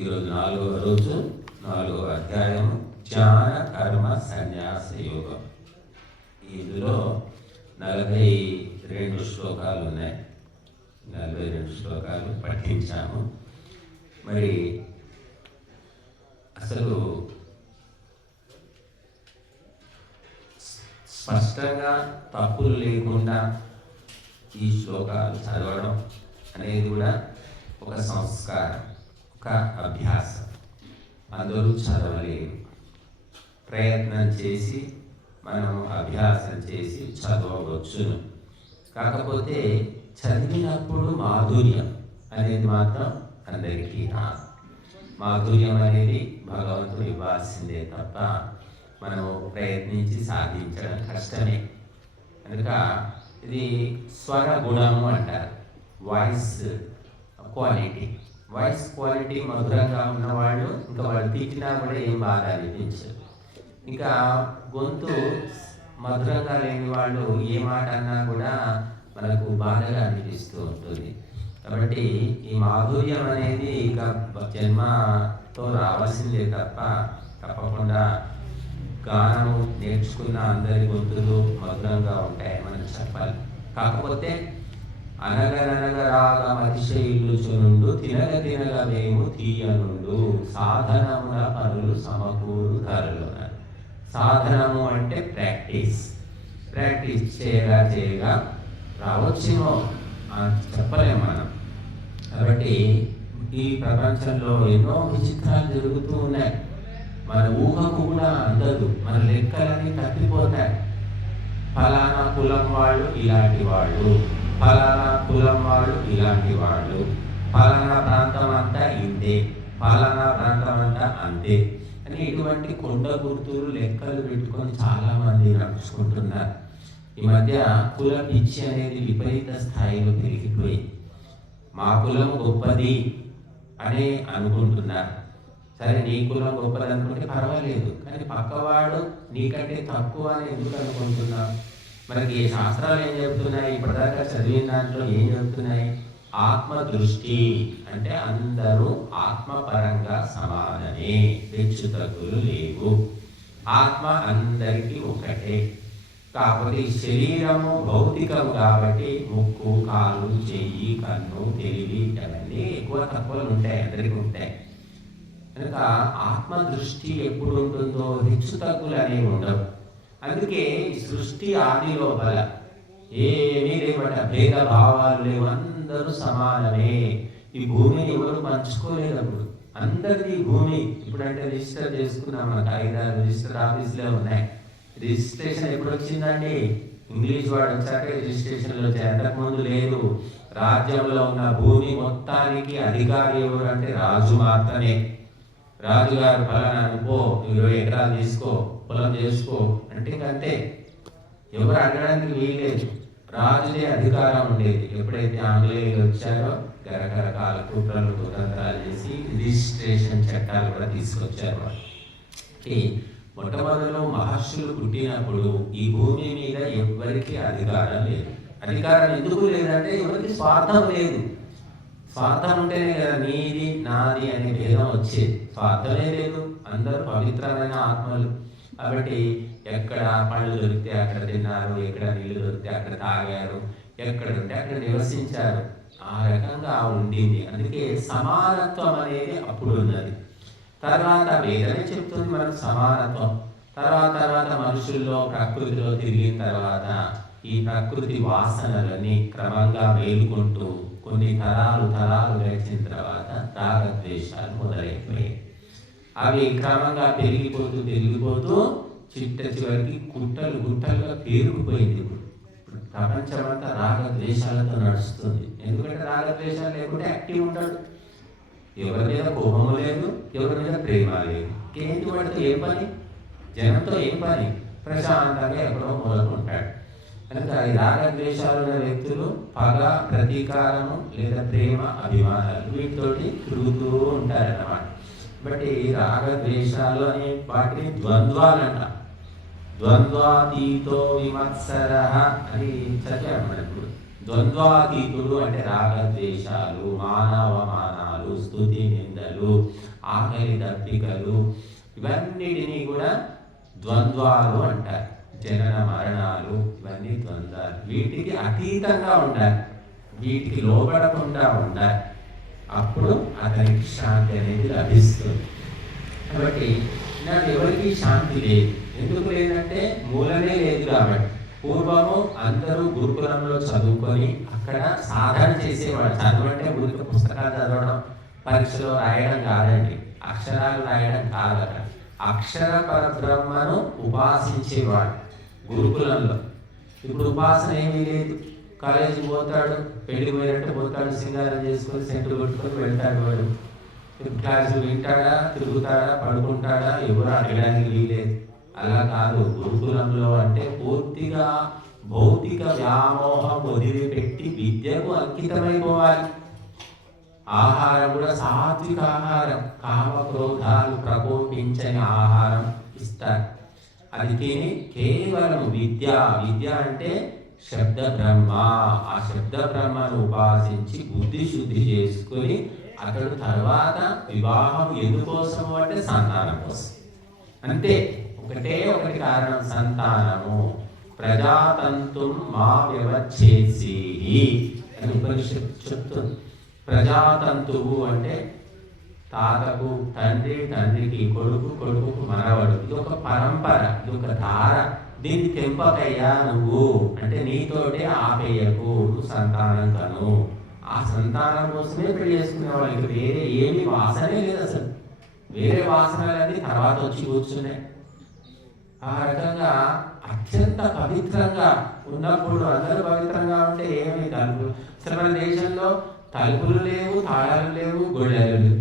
ఈరోజు 4వ రోజు 4వ అధ్యాయం జ్ఞాన కర్మ సన్యాస యోగం. ఇందులో 42 శ్లోకాలు ఉన్నాయి. 42 శ్లోకాలు పఠించాము. మరి అసలు స్పష్టంగా తప్పులు లేకుండా ఈ శ్లోకాలు చదవడం అనేది కూడా ఒక సంస్కారం, ఒక అభ్యాసం. అందరూ చదవలేరు. ప్రయత్నం చేసి మనం అభ్యాసం చేసి చదవవచ్చును. కాకపోతే చదివినప్పుడు మాధుర్యం అనేది మాత్రం అందరికీ రాదు. మాధుర్యం అనేది భగవంతుడు ఇవ్వాల్సిందే తప్ప మనము ప్రయత్నించి సాధించడం కష్టమే. కనుక ఇది స్వర గుణము అంటారు. వాయిస్ క్వాలిటీ మధురంగా ఉన్నవాళ్ళు ఇంకా వాళ్ళు తిట్టినా కూడా ఏం బాధ అనిపించదు. ఇంకా గొంతు మధురంగా లేని వాళ్ళు ఏ మాట అన్నా కూడా మనకు బాధగా అనిపిస్తూ ఉంటుంది. కాబట్టి ఈ మాధుర్యం అనేది ఇక జన్మతో రావాల్సిందే తప్ప తప్పకుండా గానము నేర్చుకున్న అందరి గొంతులు మధురంగా ఉంటాయి మనం చెప్పాలి. కాకపోతే అనగనగరాగ మతిశైలుచునుండు తినగ తినగ మేము తీయనుండు సాధనమున పనులు సమకూరు ధరలు. సాధనము అంటే ప్రాక్టీస్ చేయగా రావచ్చేమో చెప్పలేము మనం. కాబట్టి ఈ ప్రపంచంలో ఎన్నో విచిత్రాలు జరుగుతూ ఉన్నాయి. మన ఊహకు కూడా అందదు, మన లెక్కలన్నీ తప్పిపోతాయి. ఫలానా కులం వాళ్ళు ఇలాంటి వాళ్ళు, ఫలానా కులం వాళ్ళు ఇలాంటి వాళ్ళు, ఫలానా ప్రాంతం అంతా ఇంతే, ఫలానా ప్రాంతం అంతా అంతే అని ఇటువంటి కొండ గుర్తులు లెక్కలు పెట్టుకొని చాలా మంది నడుచుకుంటున్నారు. ఈ మధ్య కుల పిచ్చి అనేది విపరీత స్థాయిలో పెరిగిపోయింది. మా కులం గొప్పది అని అనుకుంటున్నారు. సరే, నీ కులం గొప్పది అనుకుంటే పర్వాలేదు, కానీ పక్కవాడు నీకంటే తక్కువ అని ఎందుకు అనుకుంటున్నావు? మనకి ఏ శాస్త్రాలు ఏం చెబుతున్నాయి? ఇప్పటిదాకా చదివిన దాంట్లో ఏం చెబుతున్నాయి? ఆత్మ దృష్టి అంటే అందరూ ఆత్మపరంగా సమానమే, హెచ్చు తగ్గులు లేవు. ఆత్మ అందరికీ ఒకటే. కాకపోతే శరీరము భౌతికము కాబట్టి ముక్కు, కాలు, చెయ్యి, కన్ను, తెలివి అవన్నీ ఎక్కువ తక్కువలు ఉంటాయి, అందరికీ ఉంటాయి. కనుక ఆత్మ దృష్టి ఎప్పుడు ఉంటుందో హెచ్చు తగ్గులు అనేవి ఉండవు. అందుకే సృష్టి ఆది లోపల ఏమీ లేవట, భేద భావాలు లేవు, అందరూ సమానమే. ఈ భూమిని ఎవరు పంచుకోలేదు. అప్పుడు అందరిది భూమి. ఇప్పుడంటే రిజిస్టర్ చేసుకున్నాం, మనకు 5-6 రిజిస్టర్ ఆఫీసులే ఉన్నాయి. రిజిస్ట్రేషన్ ఎప్పుడు వచ్చిందండి? ఇంగ్లీష్ వాడు వచ్చాక రిజిస్ట్రేషన్లు వచ్చాయి. అంతకుముందు లేదు. రాజ్యంలో ఉన్న భూమి మొత్తానికి అధికారి ఎవరు అంటే రాజు మాత్రమే. రాజుగారు ఫలానా పో 20 ఎకరాలు తీసుకో, పొలం చేసుకో అంటే అంతే. ఎవరు అడగడానికి వీలేదు. రాజుదే అధికారం ఉండేది. ఎప్పుడైతే ఆంగ్లేయులు వచ్చారో రకరకాల కుట్రలు కుతంత్రాలు చేసి రిజిస్ట్రేషన్ చట్టాలు కూడా తీసుకొచ్చారు. మొట్టమొదటిలో మహర్షులు పుట్టినప్పుడు ఈ భూమి మీద ఎవరికి అధికారం లేదు. అధికారం ఎందుకు లేదంటే ఎవరికి స్వార్థం లేదు. స్వార్థం ఉంటేనే కదా నీది నాది అనే భేదం వచ్చేది. స్వార్థమే లేదు, అందరూ పవిత్రమైన ఆత్మలు. కాబట్టి ఎక్కడ పళ్ళు దొరికితే అక్కడ తిన్నారు, ఎక్కడ నీళ్లు దొరికితే అక్కడ తాగారు, ఎక్కడ ఉంటే అక్కడ నివసించారు. ఆ రకంగా ఉండింది. అందుకే సమానత్వం అనేది అప్పుడు ఉన్నది. తర్వాత వేదనే చెప్తుంది మనకు సమానత్వం. తర్వాత మనుషుల్లో ప్రకృతిలో తిరిగిన తర్వాత ఈ ప్రకృతి వాసనలని క్రమంగా మేలుకుంటూ కొన్ని తరాలు గడిచిన తర్వాత రాగద్వేషాలు మొదలైపోయాయి. అవి క్రమంగా పెరిగిపోతూ చివరికి గుట్టలుగా పేరుకుపోయింది. ఇప్పుడు ప్రపంచమంతా రాగద్వేషాలతో నడుస్తుంది. ఎందుకంటే రాగద్వేషాలు లేకుంటే యాక్టివ్ ఉంటాడు. ఎవరి మీద కోపము లేదు, ఎవరి మీద ప్రేమ లేదు. ఏంటి వాడితో ఏం పని? జనంతో ఏం పని? ప్రశాంతంగా ఎక్కడో మొదలుకుంటాడు. కనుక ఈ రాగద్వేషాలు ఉన్న వ్యక్తులు పగ, ప్రతీకారము లేదా ప్రేమ, అభిమానాలు వీటితోటి తిరుగుతూ ఉంటారన్నమాట. బట్ ఈ రాగద్వేషాలు అనే వాటిని ద్వంద్వాలంట. ద్వంద్వాతీతో విమత్సర అని చదివాము మనం ఇప్పుడు. ద్వంద్వాతీతుడు అంటే రాగద్వేషాలు, మానవమానాలు, స్తుతి నిందలు, కోరికలు, ఆకలి దప్పికలు, ఇవన్నిటినీ కూడా ద్వంద్వాలు అంటారు. జనన మరణాలు ఇవన్నీ ద్వంద్వాలు. వీటికి అతీతంగా ఉండాలి, వీటికి లోబడకుండా ఉండాలి. అప్పుడు అతనికి శాంతి అనేది లభిస్తుంది. కాబట్టి నాకు ఎవరికి శాంతి లేదు. ఎందుకు లేదంటే మూలమే లేదు కాబట్టి. పూర్వము అందరూ గురుకులంలో చదువుకొని అక్కడ సాధన చేసేవాడు. చదువు అంటే ఊరికి పుస్తకాలు చదవడం, పరీక్షలో రాయడం కాదండి, అక్షరాలు రాయడం కాదట. అక్షర పరబ్రహ్మను ఉపాసించేవాడు గురుకులంలో. ఇప్పుడు ఉపాసన ఏమీ లేదు. కాలేజీకి పోతాడు, పెళ్ళిపోయినట్టు పోతాడు, సింగారం చేసుకొని సెంటర్ కొట్టుకొని వెళ్తాడు. వాడు క్లాసులు వింటాడా, తిరుగుతాడా, పడుకుంటాడా, ఎవరు అడగడానికి వీలేదు. అలా కాదు. గురుకులంలో అంటే పూర్తిగా భౌతిక వ్యామోహం వదిలిపెట్టి విద్యకు అంకితమైపోవాలి. ఆహారం కూడా సాత్విక ఆహారం, కామ క్రోధాలు ప్రకోపించని ఆహారం ఇస్తారు. అది తిని కేవలం విద్య అంటే శబ్ద బ్రహ్మ, ఆ శబ్ద బ్రహ్మను ఉపాసించి బుద్ధి శుద్ధి చేసుకుని అతడు తర్వాత వివాహం ఎందుకోసము అంటే సంతానం కోసం. అంతే, ఒకటి కారణం, సంతానము. ప్రజాతంతు మా వ్యవచ్చేసి అని ఉపనిషత్తు చెప్తుంది. ప్రజాతంతువు అంటే తాతకు తండ్రి, తండ్రికి కొడుకు, కొడుకుకు మనవడు. ఇది ఒక పరంపర, ఇది ఒక ధార. దీన్ని తెంపకయ్యా నువ్వు అంటే నీతోటే ఆపేయకు, నువ్వు సంతానం కను. ఆ సంతానం కోసమే పెళ్లి చేసుకునే వాళ్ళకి వేరే ఏమి వాసనే లేదు అసలు. వేరే వాసనలన్నీ తర్వాత వచ్చి కూర్చున్నాయి. ఆ రకంగా అత్యంత పవిత్రంగా ఉన్నప్పుడు, అందరూ పవిత్రంగా ఉంటే ఏమి తలుపులు, అసలు మన దేశంలో తలుపులు లేవు, తాళాలు లేవు, గొళ్ళలు లేవు.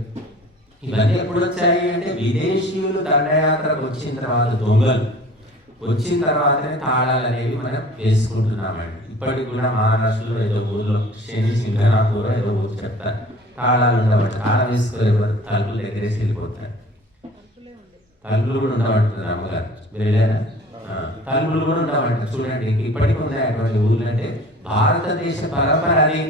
ఇవన్నీ ఎప్పుడు వచ్చాయి అంటే విదేశీయులు దండయాత్రకు వచ్చిన తర్వాత, దొంగలు వచ్చిన తర్వాతనే తాళాలు అనేవి మనం వేసుకుంటున్నామండి. ఇప్పటికి కూడా మహారాష్ట్రలో ఏదో ఊళ్ళో శని సింగనాపూర్ ఏదో ఊరు చెప్తారు, తాళాలు ఉండవంట. తాళం వేసుకోలేవారు, తలుపులు ఎగరేసి వెళ్ళిపోతారు. తలుపులు కూడా ఉండవంటారు అమ్మగారు, మీరు వెళ్ళారా? తలుపులు కూడా ఉండవంట. చూడండి, ఇప్పటికి ఉన్నాయి అటువంటి ఊళ్ళు. అంటే భారతదేశ పరంపర అది.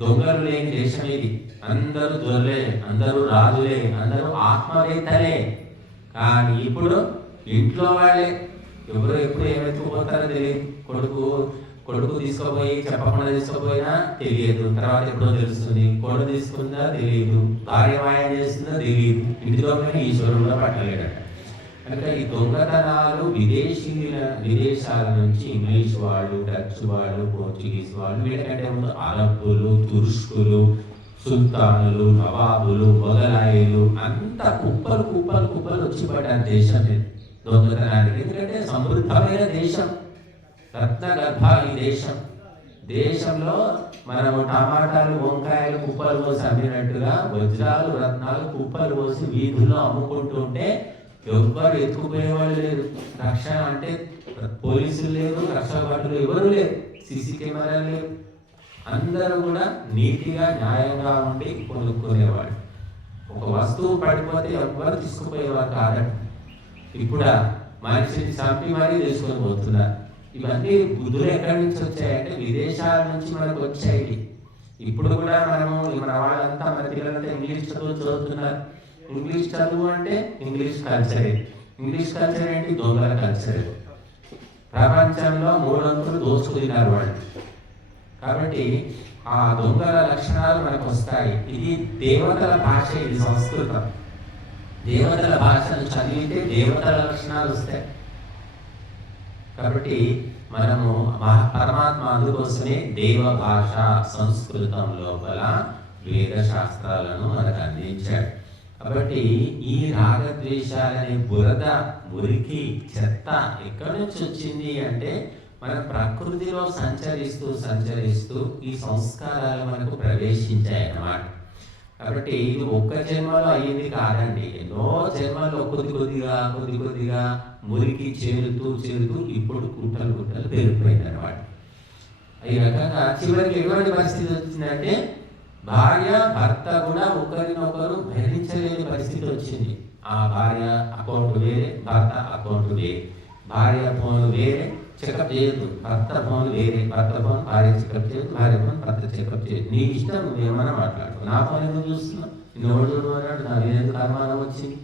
దొంగలు లేని దేశం ఇది. అందరూ దొరలే, అందరూ రాజులే, అందరూ ఆత్మవేత్తలే. కానీ ఇప్పుడు ఇంట్లో వాళ్ళే ఎవరు ఎప్పుడు ఏమెత్తుకుపోతారో తెలియదు. కొడుకు తీసుకుపోయి చెప్పకుండా తీసుకుపోయినా తెలియదు, తర్వాత ఎప్పుడో తెలుస్తుంది. కొడుకు తీసుకుందా తెలియదు, భార్య మాయం చేస్తుందో తెలియదు. ఇంటిలో కానీ ఈశ్వరుడు పట్టలేడట. కనుక ఈ దొంగతనాలు విదేశాల నుంచి ఇంగ్లీష్ వాళ్ళు, డచ్ వాళ్ళు, పోర్చుగీస్ వాళ్ళు, వీళ్ళకంటే ముందు అరబ్బులు, తుర్ష్కులు, సుల్తానులు, నవాబులు, మొగలాయిలు అంతా కుప్పలు వచ్చి పడ్డారు దేశం మీద దొంగతనానికి. ఎందుకంటే సమృద్ధమైన దేశం, రత్నగర్భ ఈ దేశం. దేశంలో మనము టమాటాలు, వంకాయలు కుప్పలు పోసి అమ్మినట్టుగా వజ్రాలు, రత్నాలు కుప్పలు పోసి వీధుల్లో అమ్ముకుంటుంటే ఎవ్వరు ఎత్తుకుపోయేవాళ్ళు లేరు. రక్షణ అంటే పోలీసులు లేరు, రక్షణ భటులు ఎవరు లేరు, సీసీ కెమెరాలు లేవు. అందరూ కూడా నీతిగా న్యాయంగా ఉండి కొనుక్కునేవాడు. ఒక వస్తువు పడిపోతే ఎవ్వరు తీసుకుపోయేవారు కాదండి. ఇప్పుడు మనిషిని చంపి మరీ తీసుకొని పోతున్నారు. ఇవన్నీ బుద్ధులు ఎక్కడి నుంచి వచ్చాయంటే విదేశాల నుంచి మనకు వచ్చాయి. ఇప్పుడు కూడా మన వాళ్ళంతా, మన పిల్లలంతా ఇంగ్లీష్ చదువుతున్నారు. ఇంగ్లీష్ చదువు అంటే ఇంగ్లీష్ కల్చరే. ఇంగ్లీష్ కల్చర్ ఏంటి? దొంగల కల్చర్. ప్రపంచంలో 3 అంతులు దోచుకున్నారు వాళ్ళు. కాబట్టి ఆ దొంగల లక్షణాలు మనకు వస్తాయి. ఇది దేవతల భాష, ఇది సంస్కృతం. దేవతల భాషను చదివితే దేవతల లక్షణాలు వస్తాయి. కాబట్టి మనము పరమాత్మ అందుకోసమే దేవ భాష సంస్కృతం లోపల వేద శాస్త్రాలను మనకు అందించాడు. కాబట్టి ఈ రాగద్వేషాలనే బురద, మురికి, చెత్త ఎక్కడి నుంచి వచ్చింది అంటే మన ప్రకృతిలో సంచరిస్తూ ఈ సంస్కారాలు మనకు ప్రవేశించాయి అన్నమాట. కాబట్టి ఇది ఒక్క జన్మలో అయ్యింది కాదండి. ఎన్నో జన్మల్లో కొద్దిగా మురికి చేరుతూ ఇప్పుడు గుట్టలు పెరిగిపోయింది అన్నమాట. ఈ రకంగా చివరికి ఎటువంటి పరిస్థితి వచ్చిందంటే భార్య భర్త కూడా ఒకరినొకరు భరించలేని పరిస్థితి వచ్చింది. ఆ భార్య అకౌంట్ వేరే, భర్త అకౌంట్ వేరే, భార్య ఫోన్ వేరే, చెకప్ చేయొద్దు. భర్త ఫోన్ వేరే, భర్త ఫోన్ భార్య చెకప్ చేయొద్దు, భార్య ఫోన్ భర్త చెకప్ చేయొద్దు. నీ ఇష్టం, నువ్వేమన్నా మాట్లాడుకో. నా ఫోన్ ఎందుకు చూస్తున్నావు, నోడు చూడు అన్నాడు, నాకు ఎందుకు అనుమానం వచ్చింది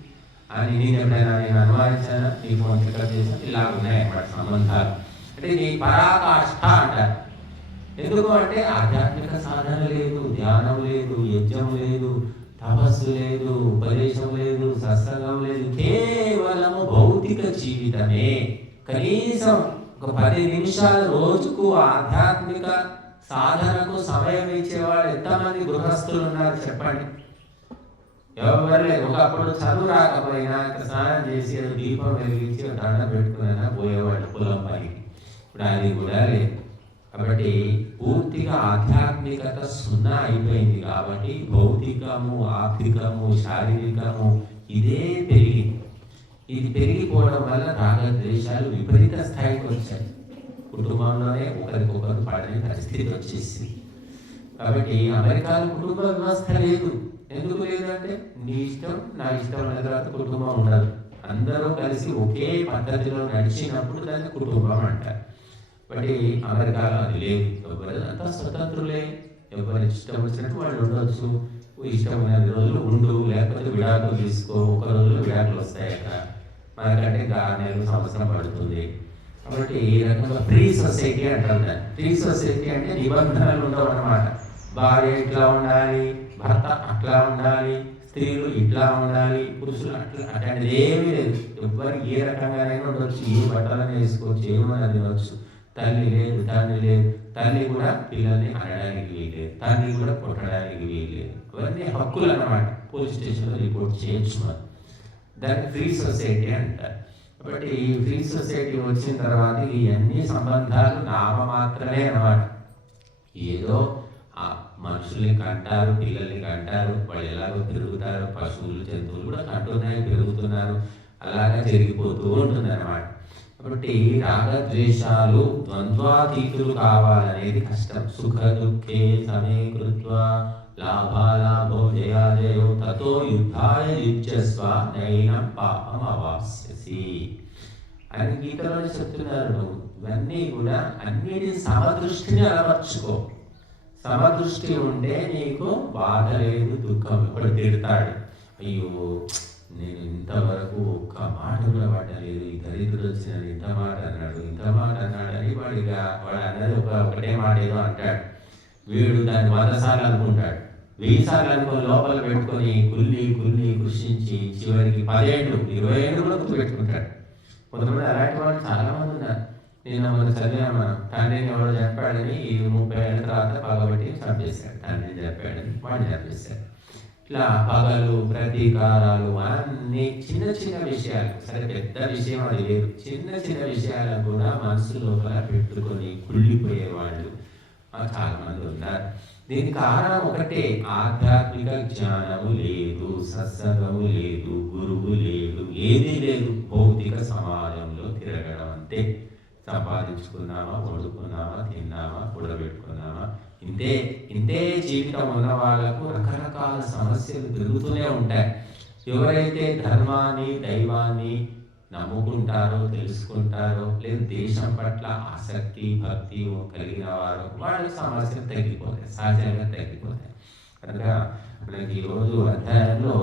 అని నేను ఎప్పుడైనా అనుమానించాను, నీ ఫోన్ చెకప్ చేసాను. ఇలా ఉన్నాయన్నమాట సంబంధాలు. అంటే నీ పరాకాష్ఠ అంటారు. ఎందుకు అంటే ఆధ్యాత్మిక సాధన లేదు, ధ్యానం లేదు, యజ్ఞం లేదు, తపస్సు లేదు, ఉపదేశం లేదు, సత్సంగం లేదు, కేవలము భౌతిక జీవితమే. కనీసం ఒక 10 నిమిషాల రోజుకు ఆధ్యాత్మిక సాధనకు సమయం ఇచ్చేవాళ్ళు ఎంతమంది గృహస్థులు ఉన్నారు చెప్పండి? ఎవరు లేదు. ఒకప్పుడు చదువు రాకపోయినా స్నానం చేసి దీపం వెలిగించి దండ పెట్టుకున్నా పోయేవాళ్ళు పొలం పనికి. ఇప్పుడు అది కూడా లేదు. కాబట్టి పూర్తిగా ఆధ్యాత్మికత 0 అయిపోయింది. కాబట్టి భౌతికము, ఆర్థికము, శారీరకము ఇదే పెరిగింది. ఇది పెరిగిపోవడం వల్ల రాగద్వేషాలు విపరీత స్థాయికి వచ్చాయి. కుటుంబంలోనే ఒకరికొకరు పడని పరిస్థితి వచ్చేసింది. కాబట్టి అమెరికాలో కుటుంబ వ్యవస్థ లేదు. ఎందుకు లేదంటే నీ ఇష్టం నా ఇష్టం అనే తర్వాత కుటుంబం ఉండదు. అందరూ కలిసి ఒకే పద్ధతిలో నడిచినప్పుడు దాన్ని కుటుంబం అంటారు. కాబట్టి అమెరికాలో అది లేదు. ఎవరు అంతా స్వతంత్రులే, ఎవరి ఇష్టం వచ్చినట్టు వాళ్ళు ఉండవచ్చు. ఇష్టం ఉన్న రోజులు ఉండు, లేకపోతే విడాకులు తీసుకో. ఒక రోజులో విడాకులు వస్తాయట, మనకంటే 6 నెలలు సంవత్సరం పడుతుంది. కాబట్టి ఈ రకంగా ఫ్రీ సొసైటీ అంటారు దాన్ని. ఫ్రీ సొసైటీ అంటే నిబంధనలు ఉండవు అన్నమాట. భార్య ఇట్లా ఉండాలి, భర్త అట్లా ఉండాలి, స్త్రీలు ఇట్లా ఉండాలి, పురుషులు అట్లా అట్లాంటిది ఏమీ లేదు. ఎవరికి ఏ రకంగానైనా ఉండొచ్చు, ఏ బట్టలను వేసుకోవచ్చు, ఏమన్నా తినవచ్చు. తల్లి లేదు, తండ్రి లేదు. తల్లి కూడా పిల్లల్ని అనడానికి వీలేదు, తండ్రి కూడా కొట్టడానికి వీలేదు. అవన్నీ హక్కులు అన్నమాట. పోలీస్ స్టేషన్లో రిపోర్ట్ చేయొచ్చు మనం. దాన్ని ఫ్రీ సొసైటీ అంటారు. కాబట్టి ఈ ఫ్రీ సొసైటీ వచ్చిన తర్వాత ఇవన్నీ సంబంధాలు నామమాత్రమే అన్నమాట. ఏదో మనుషుల్ని కంటారు, పిల్లల్ని కంటారు, వాళ్ళు ఎలాగో పెరుగుతారు, పశువులు జంతువులు కూడా కంటున్నాయి, పెరుగుతున్నారు, అలాగే జరిగిపోతూ ఉంటుంది అన్నమాట. కాబట్టి రాగద్వేషాలు ద్వంద్వాతీతులు కావాలనేది కష్టం. సుఖ దుఃఖే సమీకృత్వా లాభాలాభో జయాజయో తతో యుద్ధాయ యుజ్యస్వ నైనం పాపం అవాస్యసి అని గీతలో చెప్తున్నారు. ఇవన్నీ కూడా అన్నిటి సమదృష్టిని అలవర్చుకో. సమదృష్టి ఉంటే నీకు బాధ లేదు, దుఃఖం. ఇప్పుడు తిడతాడు, అయ్యో నేను ఇంతవరకు ఒక్క మాట కూడా పడలేదు, ఈ దరిద్రుడు వచ్చినది ఇంత మాట అన్నాడు, ఇంత మాట అన్నాడని వాడు అన్నది ఒకటే మాట ఏదో అంటాడు. వీడు దాన్ని 100 సార్లు అనుకుంటాడు, 1000 సార్లు అనుకుని లోపల పెట్టుకొని కుల్లి కుల్లి కృషించి చివరికి 10 ఏళ్ళు 20 ఏళ్ళు కూడా గుర్తుపెట్టుకుంటాడు. కొంతమంది అలాంటి వాళ్ళు చాలా మంది ఉన్నారు. నేను మన చదివామా, తండ్రిని ఎవడో చెప్పాడని ఈ 30 ఏళ్ళ తర్వాత పగబట్టి చంపేశాడు, తండ్రిని చెప్పాడని వాడిని చంపేశాడు. ఇట్లా పగలు, ప్రతీకారాలు అన్ని చిన్న చిన్న విషయాలు. సరే పెద్ద విషయం అది లేదు, చిన్న చిన్న విషయాలను కూడా మనసు లోపల పెట్టుకొని కుళ్ళిపోయేవాళ్ళు చాలా మంది ఉన్నారు. దీనికి కారణం ఒకటే, ఆధ్యాత్మిక జ్ఞానము లేదు, సత్సంగము లేదు, గురువు లేడు, ఏదీ లేదు. భౌతిక సమాజంలో తిరగడం అంతే. సంపాదించుకున్నామా, వండుకున్నామా, తిన్నామా, కూడబెట్టుకున్నామా, ఇంతే జీవితం ఉన్న వాళ్ళకు రకరకాల సమస్యలు పెరుగుతూనే ఉంటాయి. ఎవరైతే ధర్మాన్ని, దైవాన్ని నమ్ముకుంటారో, తెలుసుకుంటారో, లేదు దేశం పట్ల ఆసక్తి, భక్తి కలిగిన వారు, వాళ్ళ సమస్యలు తగ్గిపోతాయి, సహజంగా తగ్గిపోతాయి. కనుక మనకి ఈరోజు అధ్యాయంలో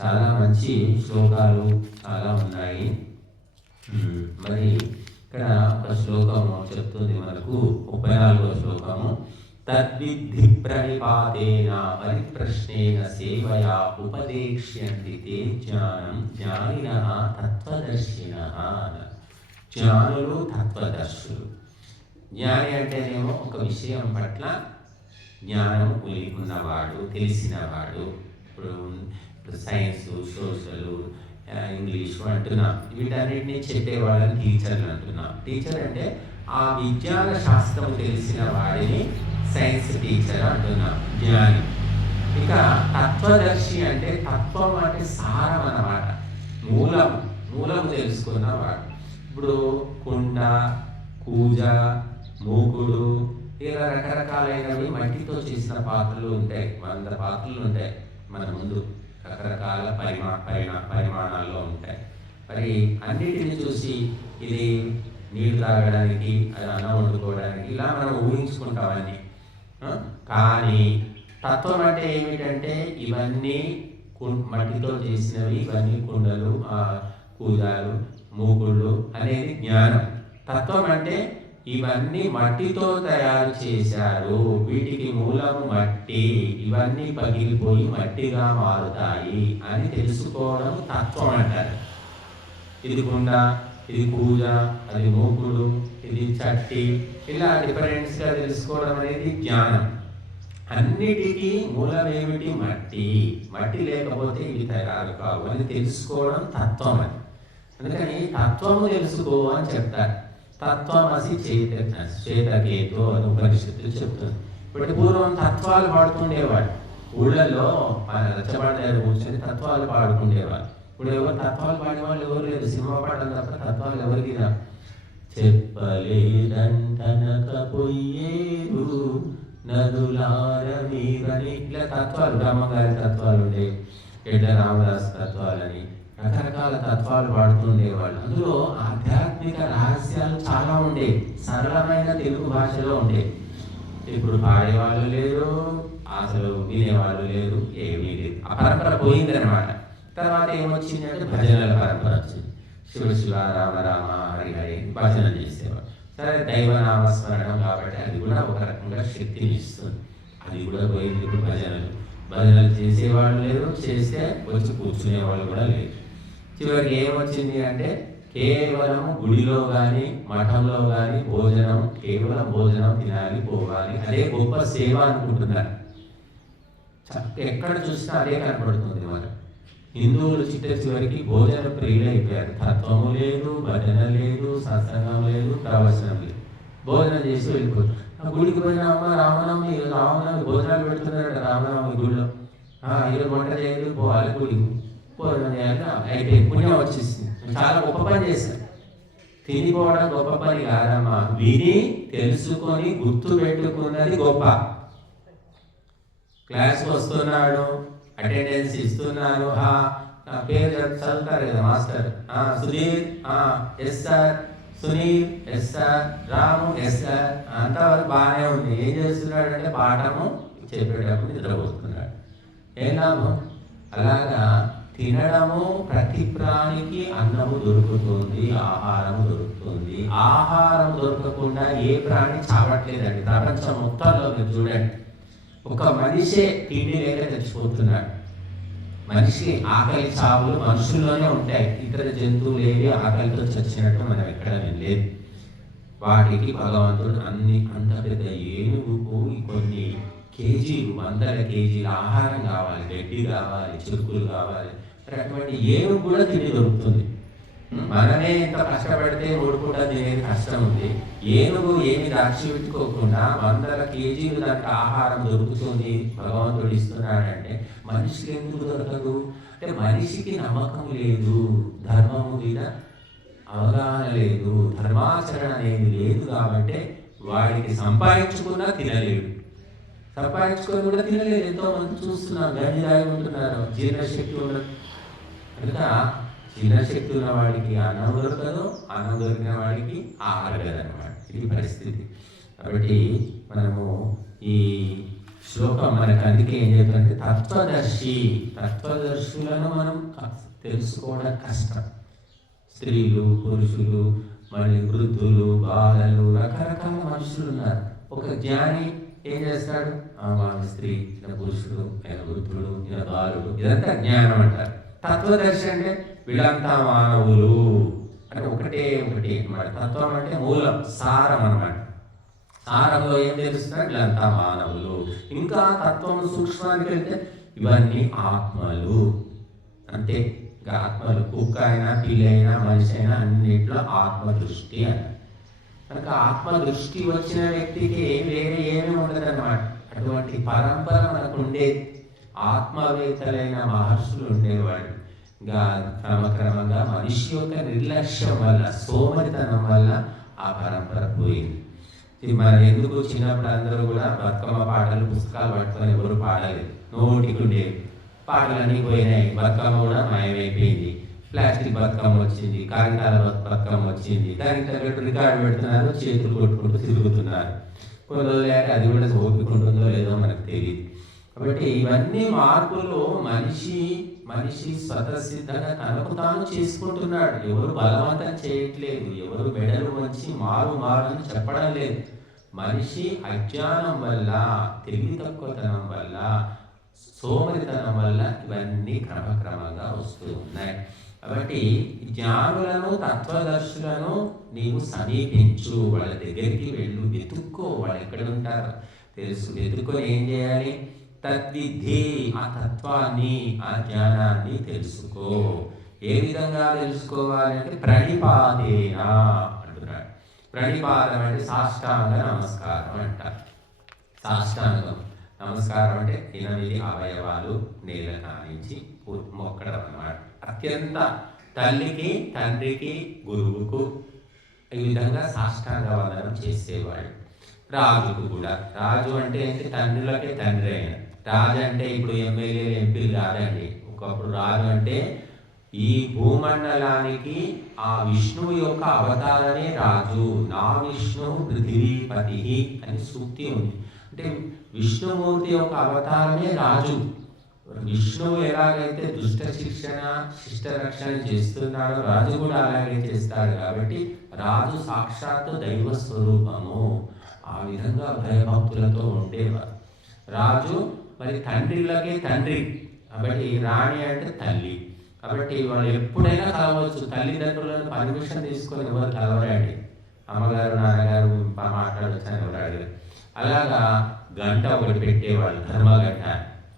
చాలా మంచి శ్లోకాలు చాలా ఉన్నాయి. మరి ఇక్కడ ఒక శ్లోకము చెప్తుంది మనకు, 34వ శ్లోకము. తద్విద్ధి ప్రణిపాతేన పరిప్రశ్నేన సేవయా ఉపదేక్ష్యంతి తే జ్ఞానం జ్ఞానినః తత్వదర్శినః. జ్ఞానులు తత్వదర్శులు. జ్ఞాని అంటేనేమో ఒక విషయం పట్ల జ్ఞానం ఉన్నవాడు, తెలిసినవాడు. ఇప్పుడు సైన్స్, సోషల్, ఇంగ్లీషు అంటున్నాం, వీటన్నిటినీ చెప్పేవాళ్ళని టీచర్లు అంటున్నాం. టీచర్ అంటే ఆ విజ్ఞాన శాస్త్రం తెలిసిన వాడిని సైన్స్ టీచర్ అంటున్నాం, జ్ఞాని. ఇక తత్వదర్శి అంటే తత్వం అంటే సారం అన్నమాట, మూలము తెలుసుకున్నవాడు. ఇప్పుడు కుండ, కూజ, మూకుడు, ఇలా రకరకాలైనవి మట్టితో చేసిన పాత్రలు ఉంటాయి. 100 పాత్రలు ఉంటాయి మన ముందు, రకరకాల పరిమాణాల్లో ఉంటాయి. మరి అన్నిటిని చూసి ఇది నీళ్ళు తాగడానికి, అది అన్నం వండుకోవడానికి, ఇలా మనం ఊహించుకుంటామని. కానీ తత్వం అంటే ఏమిటంటే ఇవన్నీ మట్టితో చేసినవి, ఇవన్నీ కుండలు, కూజాలు, మూకుళ్ళు అనేది జ్ఞానం. తత్వం అంటే ఇవన్నీ మట్టితో తయారు చేశారు, వీటికి మూలము మట్టి, ఇవన్నీ పగిలిపోయి మట్టిగా మారుతాయి అని తెలుసుకోవడం తత్వం అంటారు. ఇది కుండ, ఇది పూజ, అది మూకుడు, ఇది చట్టి, ఇలా డిఫరెన్స్గా తెలుసుకోవడం అనేది జ్ఞానం. అన్నిటికీ మూలమేమిటి? మట్టి. మట్టి లేకపోతే ఇవి తయారు కావు అని తెలుసుకోవడం తత్వం అని. అందుకని తత్వము తెలుసుకో అని చెప్తారు. తత్వమసి చేతకేతో అని ఉపనిషత్తులు చెప్తుంది. ఇప్పటి పూర్వం తత్వాలు పాడుతుండేవాడు. ఊళ్ళల్లో రచ్చబండ దగ్గర కూర్చొని తత్వాలు పాడుకుండేవాడు. ఇప్పుడు ఎవరు తత్వాలు పాడేవాళ్ళు ఎవరు లేదు. సినిమా పాటలు తప్ప తత్వాలు ఎవరికి రా. చెప్పలేదంటనకపోయేరు నదులార మీరని ఇట్లా తత్వాలు, బ్రహ్మగారి తత్వాలు ఉండే, ఎడ్ల రామదాస్ తత్వాలని, రకరకాల తత్వాలు పాడుతుండేవాళ్ళు. అందులో ఆధ్యాత్మిక రహస్యాలు చాలా ఉండేవి. సరళమైన తెలుగు భాషలో ఉండేవి. ఇప్పుడు పాడేవాళ్ళు లేరు, అసలు వినేవాళ్ళు లేరు, ఏమీ లేదు. ఆ పరంపర పోయిందనమాట. తర్వాత ఏమొచ్చిందంటే భజనల పరంపర వచ్చింది. శివ శివ రామ రామ హరి హరి భజనలు చేసేవాడు. సరే, దైవనామస్మరణం కాబట్టి అది కూడా ఒక రకంగా శక్తిని ఇస్తుంది. అది కూడా పోయింది. ఇప్పుడు భజనలు చేసేవాళ్ళు లేరు, చేస్తే వచ్చి కూర్చునేవాళ్ళు కూడా లేరు. చివరికి ఏమొచ్చింది అంటే కేవలం గుడిలో కానీ మఠంలో కానీ భోజనం, కేవలం భోజనం తినాలి, పోవాలి, అదే గొప్ప సేవ అనుకుంటున్నారు. ఎక్కడ చూసినా అదే కనపడుతుంది. మరి హిందువులు చివరికి భోజన ప్రియులైపోయారు. తత్వము లేదు, భజన లేదు, సత్సంగం లేదు, ప్రవచనం లేదు. భోజనం చేసి వెళ్ళిపోతారు. గుడికి పోయిన అమ్మ రామనవమి భోజనాలు పెడుతున్నారట. రామనవమి గుడిలో ఈరోజు వంట చేయదు, పోవాలి గుడికి, భోజనం చేయాలి, అయిపోయి పుణ్యం వచ్చేసింది. చాలా గొప్ప పని చేశారు. తినిపోవడం గొప్ప పని కాదమ్మా, విని తెలుసుకొని గుర్తు పెట్టుకున్నది గొప్ప. క్లాస్కి వస్తున్నాడు, అటెండెన్స్ ఇస్తున్నారు, పేరు చదువుతారు కదా master, Sudheer yes sir, Sunil yes sir, Ramu yes sir, అంతవరకు బాగానే ఉంది. ఏం చేస్తున్నాడు అంటే పాఠము చెప్పేటప్పుడు నిద్రపోతున్నాడు. ఏం లాభం? అలాగా తినడము, ప్రతి ప్రాణికి అన్నము దొరుకుతుంది, ఆహారము దొరుకుతుంది. ఆహారం దొరకకుండా ఏ ప్రాణి చావట్లేదండి. ప్రపంచం మొత్తంలో మీరు చూడండి, ఒక మనిషే తిండి లేక చచ్చిపోతున్నాడు. మనిషి ఆకలి చావులు మనుషుల్లోనే ఉంటాయి. ఇతర జంతువులు ఏవి ఆకలితో చచ్చినట్టు మనం ఎక్కడ వినలేదు. వాటికి భగవంతుడు అంత పెద్ద ఏనుగుకు కొన్ని కేజీలు, వందల కేజీల ఆహారం కావాలి, గడ్డి కావాలి, చెరుకులు కావాలి. అటువంటి ఏనుగు కూడా తిండి దొరుకుతుంది. మనమే ఇంత కష్టపడితే 3 పూట తినేది కష్టం ఉంది. ఏనుగు ఏమి దాక్షి పెట్టుకోకుండా వందల కేజీలు దానికి ఆహారం దొరుకుతుంది, భగవంతుడు ఇస్తున్నాడంటే మనిషికి ఎందుకు దొరకదు అంటే మనిషికి నమ్మకం లేదు, ధర్మము మీద అవగాహన లేదు, ధర్మాచరణ అనేది లేదు. కాబట్టి వాడికి సంపాదించుకున్నా తినలేడు, సంపాదించుకొని కూడా తినలేదు. ఎంతో మంది చూస్తున్నాం, గంజి తాగి ఉంటున్నారు, జీర్ణశక్తి ఉండదు. కనుక జీర్ణశక్తి ఉన్న వాడికి అన్నం దొరకదు, అన్నం దొరికిన వాడికి ఆహారం లేదన్నమాట. ఇది పరిస్థితి. కాబట్టి మనము ఈ శ్లోకం మనకు అందుకే ఏం చెప్తుందంటే తత్వదర్శులను మనం తెలుసుకోవడం కష్టం. స్త్రీలు, పురుషులు, మళ్ళీ వృద్ధులు, బాలలు, రకరకాల మనుషులు ఉన్నారు. ఒక జ్ఞాని ఏం చేస్తాడు? వాళ్ళ స్త్రీ, ఈయన పురుషుడు, ఆయన వృద్ధుడు, ఈయన బాలుడు, ఇదంతా జ్ఞానం అంటారు. తత్వదర్శి అంటే వీళ్ళంతా మానవులు అంటే ఒకటి అన్నమాట. తత్వం అంటే మూలం, సారం అన్నమాట. సారంలో ఏం తెలుస్తున్నారు? వీళ్ళంతా మానవులు. ఇంకా తత్వం సూక్ష్మానికి వెళ్తే ఇవన్నీ ఆత్మలు అంతే. ఇంకా ఆత్మలు, కుక్క అయినా, పిల్లి అయినా, మనిషి అయినా అన్నింటిలో ఆత్మ దృష్టి అని. కనుక ఆత్మ దృష్టి వచ్చిన వ్యక్తికి వేరే ఏమీ ఉండదు అన్నమాట. అటువంటి పరంపర మనకు ఉండేది. ఆత్మవేత్తలైన మహర్షులు ఉండేవాడు. ఇంకా క్రమక్రమంగా మనిషి యొక్క నిర్లక్ష్యం వల్ల, సోమరితనం వల్ల ఆ పరంపర పోయింది. మరి ఎందుకు చిన్నప్పుడు అందరూ కూడా బతుకమ్మ పాటలు, పుస్తకాలు పట్టుకొని ఎవరు పాడలేదు, నోటికి ఉండేవి. పాటలన్నీ పోయినాయి, బతుకమ్మ కూడా మాయమైపోయింది. ప్లాస్టిక్ బతుకమ్మ వచ్చింది, కాగితాల బతుకమ్మ వచ్చింది, దానికి తగ్గట్టు రికార్డు పెడుతున్నారు, చేతులు కొట్టుకుంటూ తిరుగుతున్నారు. కొన్ని రోజులైతే అది కూడా ఓపిక ఉంటుందో లేదో మనకు తెలియదు. కాబట్టి ఇవన్నీ మార్పులు మనిషి స్వతసిద్ధంగా తనకు తాను చేసుకుంటున్నాడు. ఎవరు బలవంతం చేయట్లేదు, ఎవరు మెడలు వంచి మారు చెప్పడం లేదు. మనిషి అజ్ఞానం వల్ల, తెలివి తక్కువతనం వల్ల, సోమరితనం వల్ల ఇవన్నీ క్రమక్రమంగా వస్తూ ఉన్నాయి. కాబట్టి జ్ఞానులను, తత్వదర్శులను నీవు సమీపించు, వాళ్ళ దగ్గరికి వెళ్ళు, వెతుక్కో, వాళ్ళు ఎక్కడ ఉంటారో తెలుసు. వెతుక్కొని ఏం చేయాలి? తద్విద్ధి, ఆ తత్వాన్ని, ఆ జ్ఞానాన్ని తెలుసుకో. ఏ విధంగా తెలుసుకోవాలంటే ప్రణిపాదేన అంటున్నాడు. ప్రణిపాదం అంటే సాష్టాంగ నమస్కారం అంటారు. సాష్టాంగం నమస్కారం అంటే 8 అవయవాలు నేల కానించి మొక్కడం అన్నమాట. అత్యంత తల్లికి, తండ్రికి, గురువుకు ఈ విధంగా సాష్టాంగ వందనం చేసేవాడు. రాజుకు కూడా, రాజు అంటే ఏంటి? తండ్రులకే తండ్రి అయిన రాజు అంటే ఇప్పుడు ఎమ్మెల్యేలు, ఎంపీలు కాదండి. ఒకప్పుడు రాజు అంటే ఈ భూమండలానికి ఆ విష్ణువు యొక్క అవతారమే రాజు. నా విష్ణు పృథివీపతి అని సూక్తి ఉంది. అంటే విష్ణుమూర్తి యొక్క అవతారమే రాజు. విష్ణువు ఎలాగైతే దుష్ట శిక్షణ, శిష్ట రక్షణ చేస్తున్నాడో రాజు కూడా అలాగే చేస్తాడు. కాబట్టి రాజు సాక్షాత్తు దైవ స్వరూపము. ఆ విధంగా భయభక్తులతో ఉండేవారు రాజు. మరి తండ్రిలకే తండ్రి, కాబట్టి రాణి అంటే తల్లి. కాబట్టి వాళ్ళు ఎప్పుడైనా కలవచ్చు. తల్లిదండ్రులను పర్మిషన్ తీసుకొని ఎవరు కలవరండి. అమ్మగారు, నాన్నగారు మాట్లాడొచ్చని ఎవరు అడిగారు. అలాగా గంట ఒకటి పెట్టేవాళ్ళు, ధర్మగంట.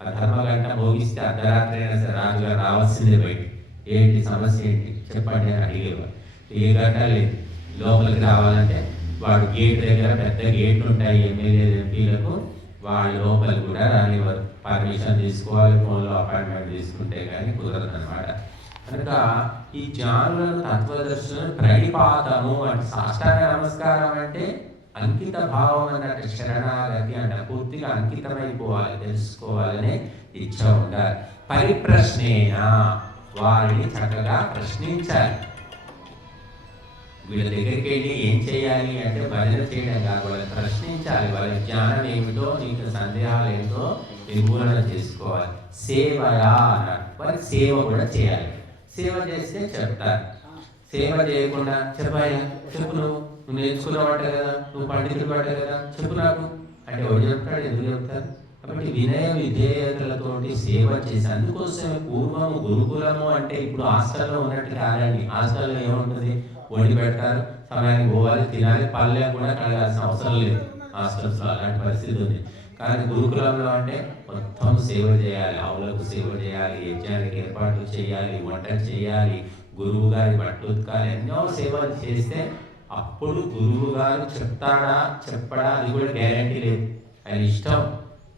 ఆ ధర్మగంట మోగిస్తే అర్ధరాత్రి అయినా సరే రాజుగారు రావాల్సిందే బయట. ఏంటి సమస్య, ఏంటి చెప్పండి అని అడిగేవారు. ఏ గంట లేదు, లోపలికి రావాలంటే వాడు గేట్ దగ్గర పెద్ద గేట్లు ఉంటాయి ఎమ్మెల్యే, ఎంపీలకు. వాళ్ళ లోపలికి కూడా రానివారు. పర్మిషన్ తీసుకోవాలి, ఫోన్లో అపాయింట్మెంట్ తీసుకుంటే కానీ కుదరదు అనమాట. కనుక ఈ జ్ఞానులను, తత్వదర్శులను ప్రణిపాతము అంటే సాష్టాంగ నమస్కారం అంటే అంకిత భావం అన్నట్టు. శరణాగతి అంటే పూర్తిగా అంకితమైపోవాలి, తెలుసుకోవాలనే ఇచ్చ ఉండాలి. పరిప్రశ్నేన, వారిని చక్కగా ప్రశ్నించాలి. వీళ్ళ దగ్గరికి వెళ్ళి ఏం చేయాలి అంటే భజన చేయడం కాదు, వాళ్ళని ప్రశ్నించాలి. వాళ్ళ జ్ఞానం ఏమిటో, నీకు సందేహాలు ఏంటో నిర్మూలన చేసుకోవాలి. సేవయా అన్నారు, వారి సేవ కూడా చేయాలి. సేవ చేస్తే చెప్తారు. సేవ చేయకుండా చెప్పాయా, చెప్పు, నువ్వు నేర్చుకున్నవాట కదా, నువ్వు పండితుడు పడ్డా కదా, చెప్పు నాకు అంటే ఎవరు చెప్తాడు, ఎందుకు చెప్తారు? కాబట్టి వినయ విధేయతలతోటి సేవ చేసి, అందుకోసమే పూర్వము గురుకులము అంటే ఇప్పుడు హాస్టల్లో ఉన్నట్టు కాదండి. హాస్టల్లో ఏముంటుంది? వండి పెడతారు, సమయానికి పోవాలి, తినాలి, పల్లె కూడా కడగాల్సిన అవసరం లేదు. హాస్టల్స్లో అలాంటి పరిస్థితి ఉంది. కానీ గురుకులంలో అంటే మొత్తం సేవ చేయాలి, ఆవులకు సేవ చేయాలి, యజ్ఞానికి ఏర్పాట్లు చేయాలి, వంట చేయాలి, గురువు గారి బట్టలు ఉతకాలి, ఎన్నో సేవలు చేస్తే అప్పుడు గురువు గారు చెప్తాడా చెప్పడా అది కూడా గ్యారంటీ లేదు. ఆయన ఇష్టం.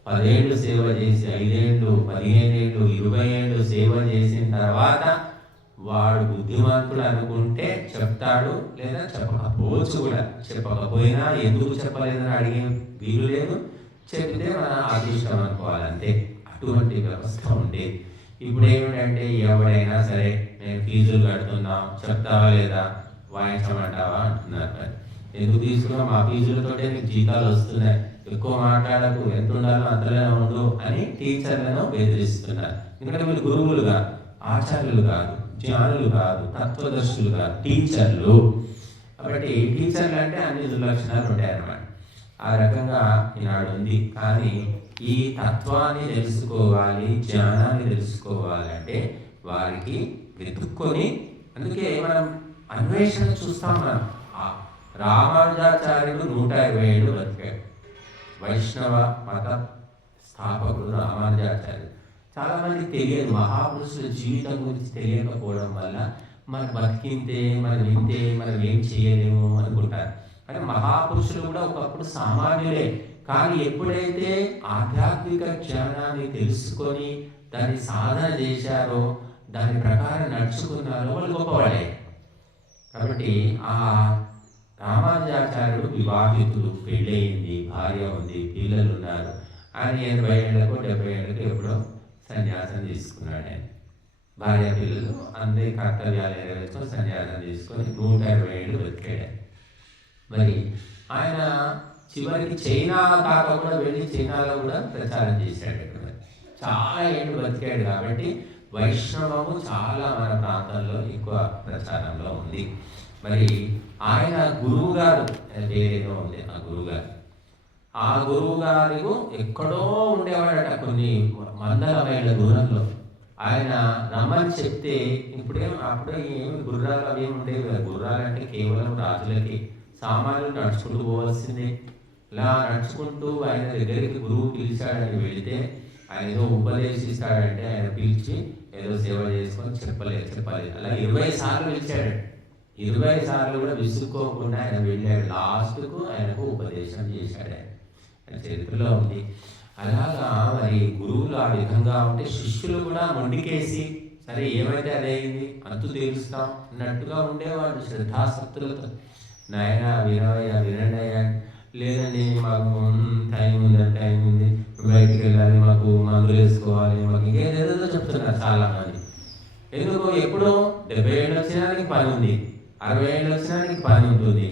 10 ఏళ్ళు సేవ చేసి, 5 ఏళ్ళు, 15 ఏళ్ళు, 20 ఏళ్ళు సేవ చేసిన తర్వాత వాడు బుద్ధిమంతుడు అనుకుంటే చెప్తాడు, లేదా చెప్పకపోవచ్చు కూడా. చెప్పకపోయినా ఎందుకు చెప్పలేదని అడిగే వీలు లేదు. చెప్తే మన అదృష్టం అనుకోవాలంటే అటువంటి వ్యవస్థ ఉండేది. ఇప్పుడు ఏమిటంటే ఎవడైనా సరే నేను ఫీజులు కడుతున్నాం, చెప్తావా లేదా, వాయించమంటావా అంటున్నారు. ఎందుకు తీసుకున్నాం? మా ఫీజులతోటే నీకు జీతాలు వస్తున్నాయి, ఎక్కువ మాట్లాడకు, ఎంత ఉండాలో అంతలోనే ఉండు అని టీచర్లను బెదిరిస్తున్నారు. ఎందుకంటే వీళ్ళు గురువులు కాదు, ఆచార్యులు కాదు, జ్ఞానులు కాదు, తత్వదర్శులు కాదు, టీచర్లు. కాబట్టి టీచర్లు అంటే అన్ని దుర్లక్షణాలు ఉంటాయన్నమాట. ఆ రకంగా ఈనాడు ఉంది. కానీ ఈ తత్వాన్ని తెలుసుకోవాలి, జ్ఞానాన్ని తెలుసుకోవాలంటే వారికి వెతుక్కొని, అందుకే మనం అన్వేషణ చూస్తాం. మనం రామానుజాచార్యుడు 127 బతికాడు. వైష్ణవ మత స్థాపకుడు రామానుజాచార్యుడు. చాలా మందికి తెలియదు, మహాపురుషుల జీవితం గురించి తెలియకపోవడం వల్ల మన బతికింతే, మనం వింటే మనం ఏం చేయలేము అనుకుంటారు. కానీ మహాపురుషులు కూడా ఒకప్పుడు సామాన్యులే. కానీ ఎప్పుడైతే ఆధ్యాత్మిక జ్ఞానాన్ని తెలుసుకొని దాన్ని సాధన చేశారో, దాని ప్రకారం నడుచుకున్నారో వాళ్ళు గొప్పవాడే. కాబట్టి ఆ రామానుజాచార్యుడు వివాహితుడు, పెళ్ళయింది, భార్య ఉంది, పిల్లలు ఉన్నారు. ఆయన 80 ఏళ్ళకో 70 ఏళ్ళకో ఎప్పుడో సన్యాసం తీసుకున్నాడు. ఆయన భార్య పిల్లలు అందరి కర్తవ్యాలు నెరవేర్చుకొని సన్యాసం తీసుకొని 120 ఏళ్ళు బతికాడు. మరి ఆయన చివరికి చైనా దాకా కూడా వెళ్ళి చైనాలో కూడా ప్రచారం చేశాడు. చాలా ఏళ్ళు బతికాడు కాబట్టి వైష్ణవము చాలా మన ప్రాంతాల్లో ఎక్కువ ప్రచారంలో ఉంది. మరి ఆయన గురువు గారు వేరేగా ఉంది. ఆ గురువు గారు ఎక్కడో ఉండేవాడట, కొన్ని వందల మైళ్ళ దూరంలో. ఆయన రమ్మని చెప్తే అప్పుడే ఏమి గుర్రాలు అవి ఏమి ఉండేవి కదా. గుర్రాలు అంటే కేవలం రాజులకి, సామాన్యులు నడుచుకుంటూ పోవాల్సిందే. ఇలా నడుచుకుంటూ ఆయన దగ్గరికి గురువు పిలిచాడని వెళితే ఆయన ఏదో ఉపదేశిస్తాడంటే ఆయన పిలిచి ఏదో సేవ చేసుకొని చెప్పలేదు. అలా 20 సార్లు పిలిచాడు. 20 సార్లు కూడా విసుక్కోకుండా ఆయన వెళ్ళాడు. లాస్ట్కు ఆయనకు ఉపదేశం చేశాడు. ఆయన చరిత్రలో ఉంది. అలాగా మరి గురువులు ఆ విధంగా ఉంటే శిష్యులు కూడా మొండికేసి సరే ఏమైతే అదైంది అంతు తెలుస్తాం అన్నట్టుగా ఉండేవాడు శ్రద్ధాసక్తులతో. నాయన వినండి అయ్యా, లేదండి మాకు టైం ఉంది, బయటికి వెళ్ళాలి, మాకు మందులు వేసుకోవాలి, మాకు ఇంకేదేదో చెప్తున్నారు చాలా మంది. ఎందుకు ఎప్పుడో 70 ఏళ్ళు వచ్చినా నీకు పని ఉంది, 60 ఏళ్ళు వచ్చినా నీకు పని ఉంటుంది,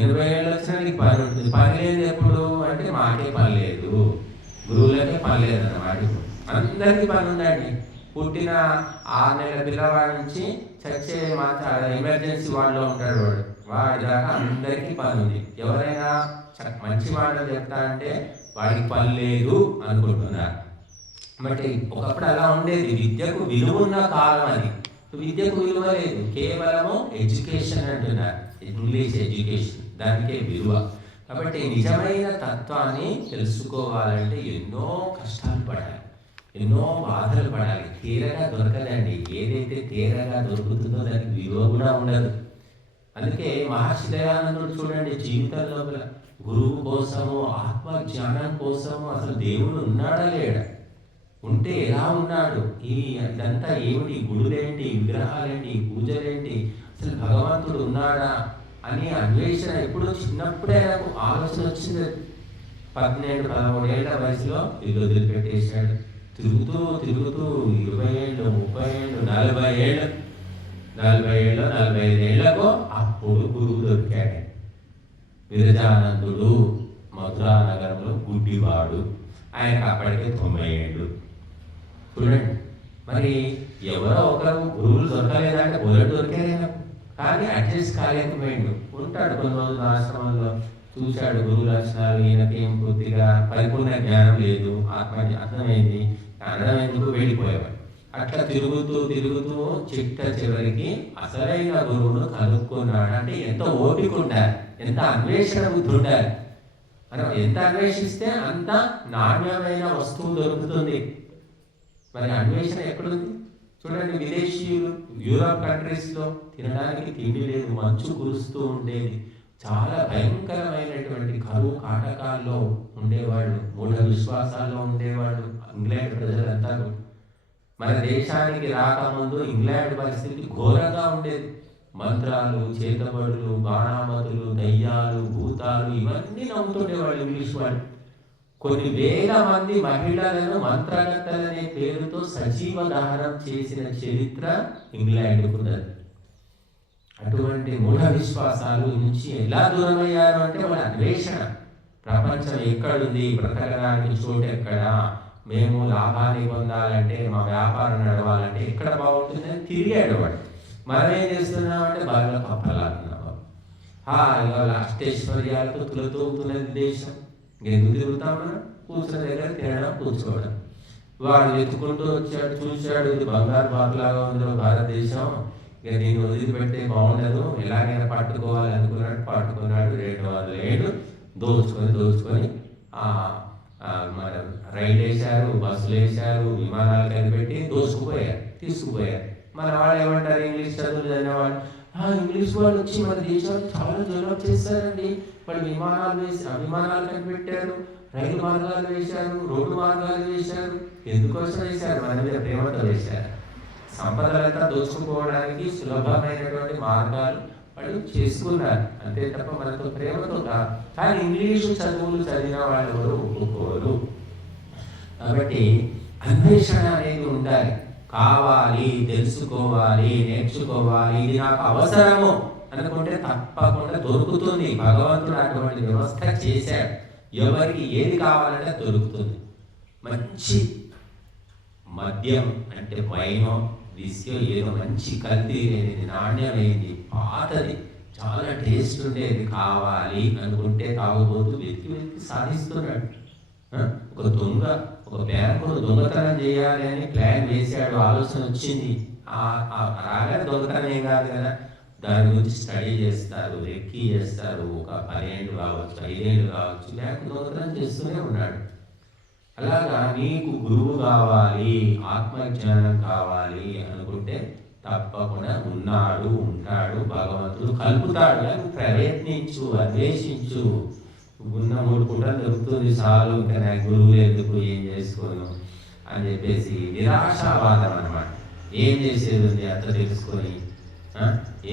80 ఏళ్ళు వచ్చినా నీకు పని ఉంటుంది. పని లేదు ఎప్పుడు అంటే మాకే పని లేదు, గురువులకే పని లేదన్నమాట. అందరికీ పని ఉందండి. పుట్టిన 6 నెలల పిల్లవాడి నుంచి చచ్చే ఎమర్జెన్సీ వార్డులో ఉంటాడు వాడి దాకా అందరికీ పని ఉంది. ఎవరైనా మంచి మాటలు చెప్తా అంటే వాడికి పని లేదు అనుకుంటున్నారు. బట్ ఒకప్పుడు అలా ఉండేది. విద్యకు విలువ ఉన్న కాలం అది. విద్యకు విలువ లేదు, కేవలము ఎడ్యుకేషన్ అంటున్నారు, ఇంగ్లీష్ ఎడ్యుకేషన్, దానికే విలువ. కాబట్టి నిజమైన తత్వాన్ని తెలుసుకోవాలంటే ఎన్నో కష్టాలు పడాలి, ఎన్నో బాధలు పడాలి. తీరగా దొరకదండి. ఏదైతే తీరగా దొరుకుతుందో దానికి విలువ కూడా ఉండదు. అందుకే మహర్షి దయానందుడు చూడండి, జీవితం లోపల గురువు కోసము, ఆత్మ జ్ఞానం కోసము అసలు దేవుడు ఉన్నాడా లేడా, ఉంటే ఎలా ఉన్నాడు, ఇదంతా ఏమిటి, గుడులేంటి, విగ్రహాలేంటి, పూజలేంటి, అసలు భగవంతుడు ఉన్నాడా అని అన్వేషణ ఎప్పుడు చిన్నప్పుడే నాకు ఆలోచన వచ్చింది. 12-13 ఏళ్ల వయసులో ఇల్లు వదిలిపెట్టేశాడు. తిరుగుతూ 20 ఏళ్ళు, 30 ఏళ్ళు, 40 ఏళ్ళు, 45 ఏళ్లకు అప్పుడు గురువు దొరికాడు. విరజానందుడు మధురా నగరంలో గుడ్డివాడు. ఆయనకు అప్పటికే 90 ఏళ్ళు. చూడండి, మరి ఎవరో ఒకరు గురువులు దొరకలేదంటే మొదటి దొరికారు, కానీ అడ్జస్ట్ కాలేకపోయాడు. ఉంటాడు కొన్ని రోజులు ఆశ్రమంలో, చూశాడు గురువు లక్షణాలు, ఈయనకేం కొద్దిగా పరిపూర్ణ జ్ఞానం లేదు, అర్థమైంది, అర్థమైందుకు వెళ్ళిపోయేవాడు. అట్లా తిరుగుతూ చిట్ట చివరికి అసలైన గురువును కనుక్కున్నాడు. అంటే ఎంత ఓపిక ఉండాలి, ఎంత అన్వేషణ బుద్ధి ఉండాలి. మనం ఎంత అన్వేషిస్తే అంత నాణ్యమైన వస్తువు దొరుకుతుంది. మరి అన్వేషణ ఎక్కడుంది చూడండి. విదేశీయులు యూరోప్ కంట్రీస్లో తినడానికి తిండి లేదు, మంచు కురుస్తూ ఉండేది, చాలా భయంకరమైనటువంటి కరువు కాటకాల్లో ఉండేవాళ్ళు, మూఢ విశ్వాసాల్లో ఉండేవాళ్ళు ఇంగ్లాండ్ ప్రజలంతా. మన దేశానికి రాకముందు ఇంగ్లాండ్ పరిస్థితి ఘోరంగా ఉండేది. మంత్రాలు, చేతబడులు, బాణామతులు, దయ్యాలు, భూతాలు ఇవన్నీ నమ్ముతుండేవాళ్ళు ఇంగ్లీష్ వాళ్ళు. కొన్ని వేల మంది మహిళలను మంత్రగత్తలనే పేరుతో సజీవ దహనం చేసిన చరిత్ర ఇంగ్లాండ్కు ఉన్నది. అటువంటి మూఢ విశ్వాసాలు నుంచి ఎలా దూరమయ్యారు అంటే వాళ్ళ అన్వేషణ. ప్రపంచం ఎక్కడుంది, బ్రతకడానికి చోటు ఎక్కడ, మేము లాభాన్ని పొందాలంటే, మా వ్యాపారం నడవాలంటే ఎక్కడ బాగుంటుందని తిరిగాడు వాడు. మనం ఏం చేస్తున్నామంటే బాగా కప్పలాడుతున్నాం. ఇవాళ అష్టైశ్వర్యాలతో తులతూగుతున్నది దేశం. ఎందుకు తిరుగుతాం మనం? కూర్చున్న దగ్గర తినడం, కూర్చోవడం. వాడు వెతుకుంటూ వచ్చాడు, చూశాడు, ఇది బంగారు బాతులాగా ఉంది భారతదేశం, ఇక దీన్ని వదిలిపెడితే బాగుండదు, ఎలాగైనా పట్టుకోవాలి అనుకున్నాడు. పట్టుకున్నాడు. 200 ఏళ్ళు దోచుకొని మన రైలు వేశారు, బస్సులు వేశారు, విమానాలు కనిపెట్టి తీసుకుపోయారు. మన వాళ్ళు ఏమంటారు, ఇంగ్లీష్ చదువులు చదివినవాళ్ళు, ఇంగ్లీష్ వాళ్ళు వచ్చి మన దేశాన్ని చాలా డెవలప్ చేశారండి, వాళ్ళు విమానాలు కనిపెట్టారు, రైలు మార్గాలు వేశారు, రోడ్డు మార్గాలు వేశారు. ఎందుకోసం వేశారు? మన మీద ప్రేమతో వేశారు. సంపదలంతా దోచుకుపోవడానికి సులభమైనటువంటి మార్గాలు వాళ్ళు చేసుకున్నారు, అంతే తప్ప మనతో ప్రేమతో కాదు. కానీ ఇంగ్లీషు చదువులు చదివిన వాళ్ళు ఎవరు ఒప్పుకోరు. కాబట్టి అన్వేషణ అనేది ఉండాలి. కావాలి, తెలుసుకోవాలి, నేర్చుకోవాలి, ఇది నాకు అవసరము అనుకుంటే తప్పకుండా దొరుకుతుంది. భగవంతుడు అటువంటి వ్యవస్థ చేశాడు. ఎవరికి ఏది కావాలంటే దొరుకుతుంది. మంచి మద్యం అంటే వైనో, విస్కో, ఏదో మంచి కల్తీ లేనిది, నాణ్యమైనది, పాతది, చాలా టేస్ట్ ఉండేది కావాలి అనుకుంటే తాగుబోతూ వెతికి సాధిస్తున్నాడు. ఒక దొంగ ఒక బ్యాంకును దొంగతనం చేయాలి అని ప్లాన్ వేసాడు, ఆలోచన వచ్చింది. రాగానే దొంగతనం ఏం కాదు కదా, దాని గురించి స్టడీ చేస్తారు, రెక్కి చేస్తారు. ఒక 10 ఏళ్ళు కావచ్చు, 5 ఏళ్ళు కావచ్చు, బ్యాంకు దొంగతనం చేస్తూనే ఉన్నాడు. అలాగా నీకు గురువు కావాలి, ఆత్మజ్ఞానం కావాలి అనుకుంటే తప్పకుండా ఉన్నాడు, ఉంటాడు, భగవంతుడు కలుపుతాడు. అని ప్రయత్నించు, అన్వేషించు. ఉన్న 3 పూటలు దొరుకుతుంది చాలు, ఇంకా నాకు గురువులు ఎందుకు, ఏం చేసుకోను అని చెప్పేసి నిరాశావాదం అన్నమాట. ఏం చేసేది ఉంది అంత తెలుసుకొని,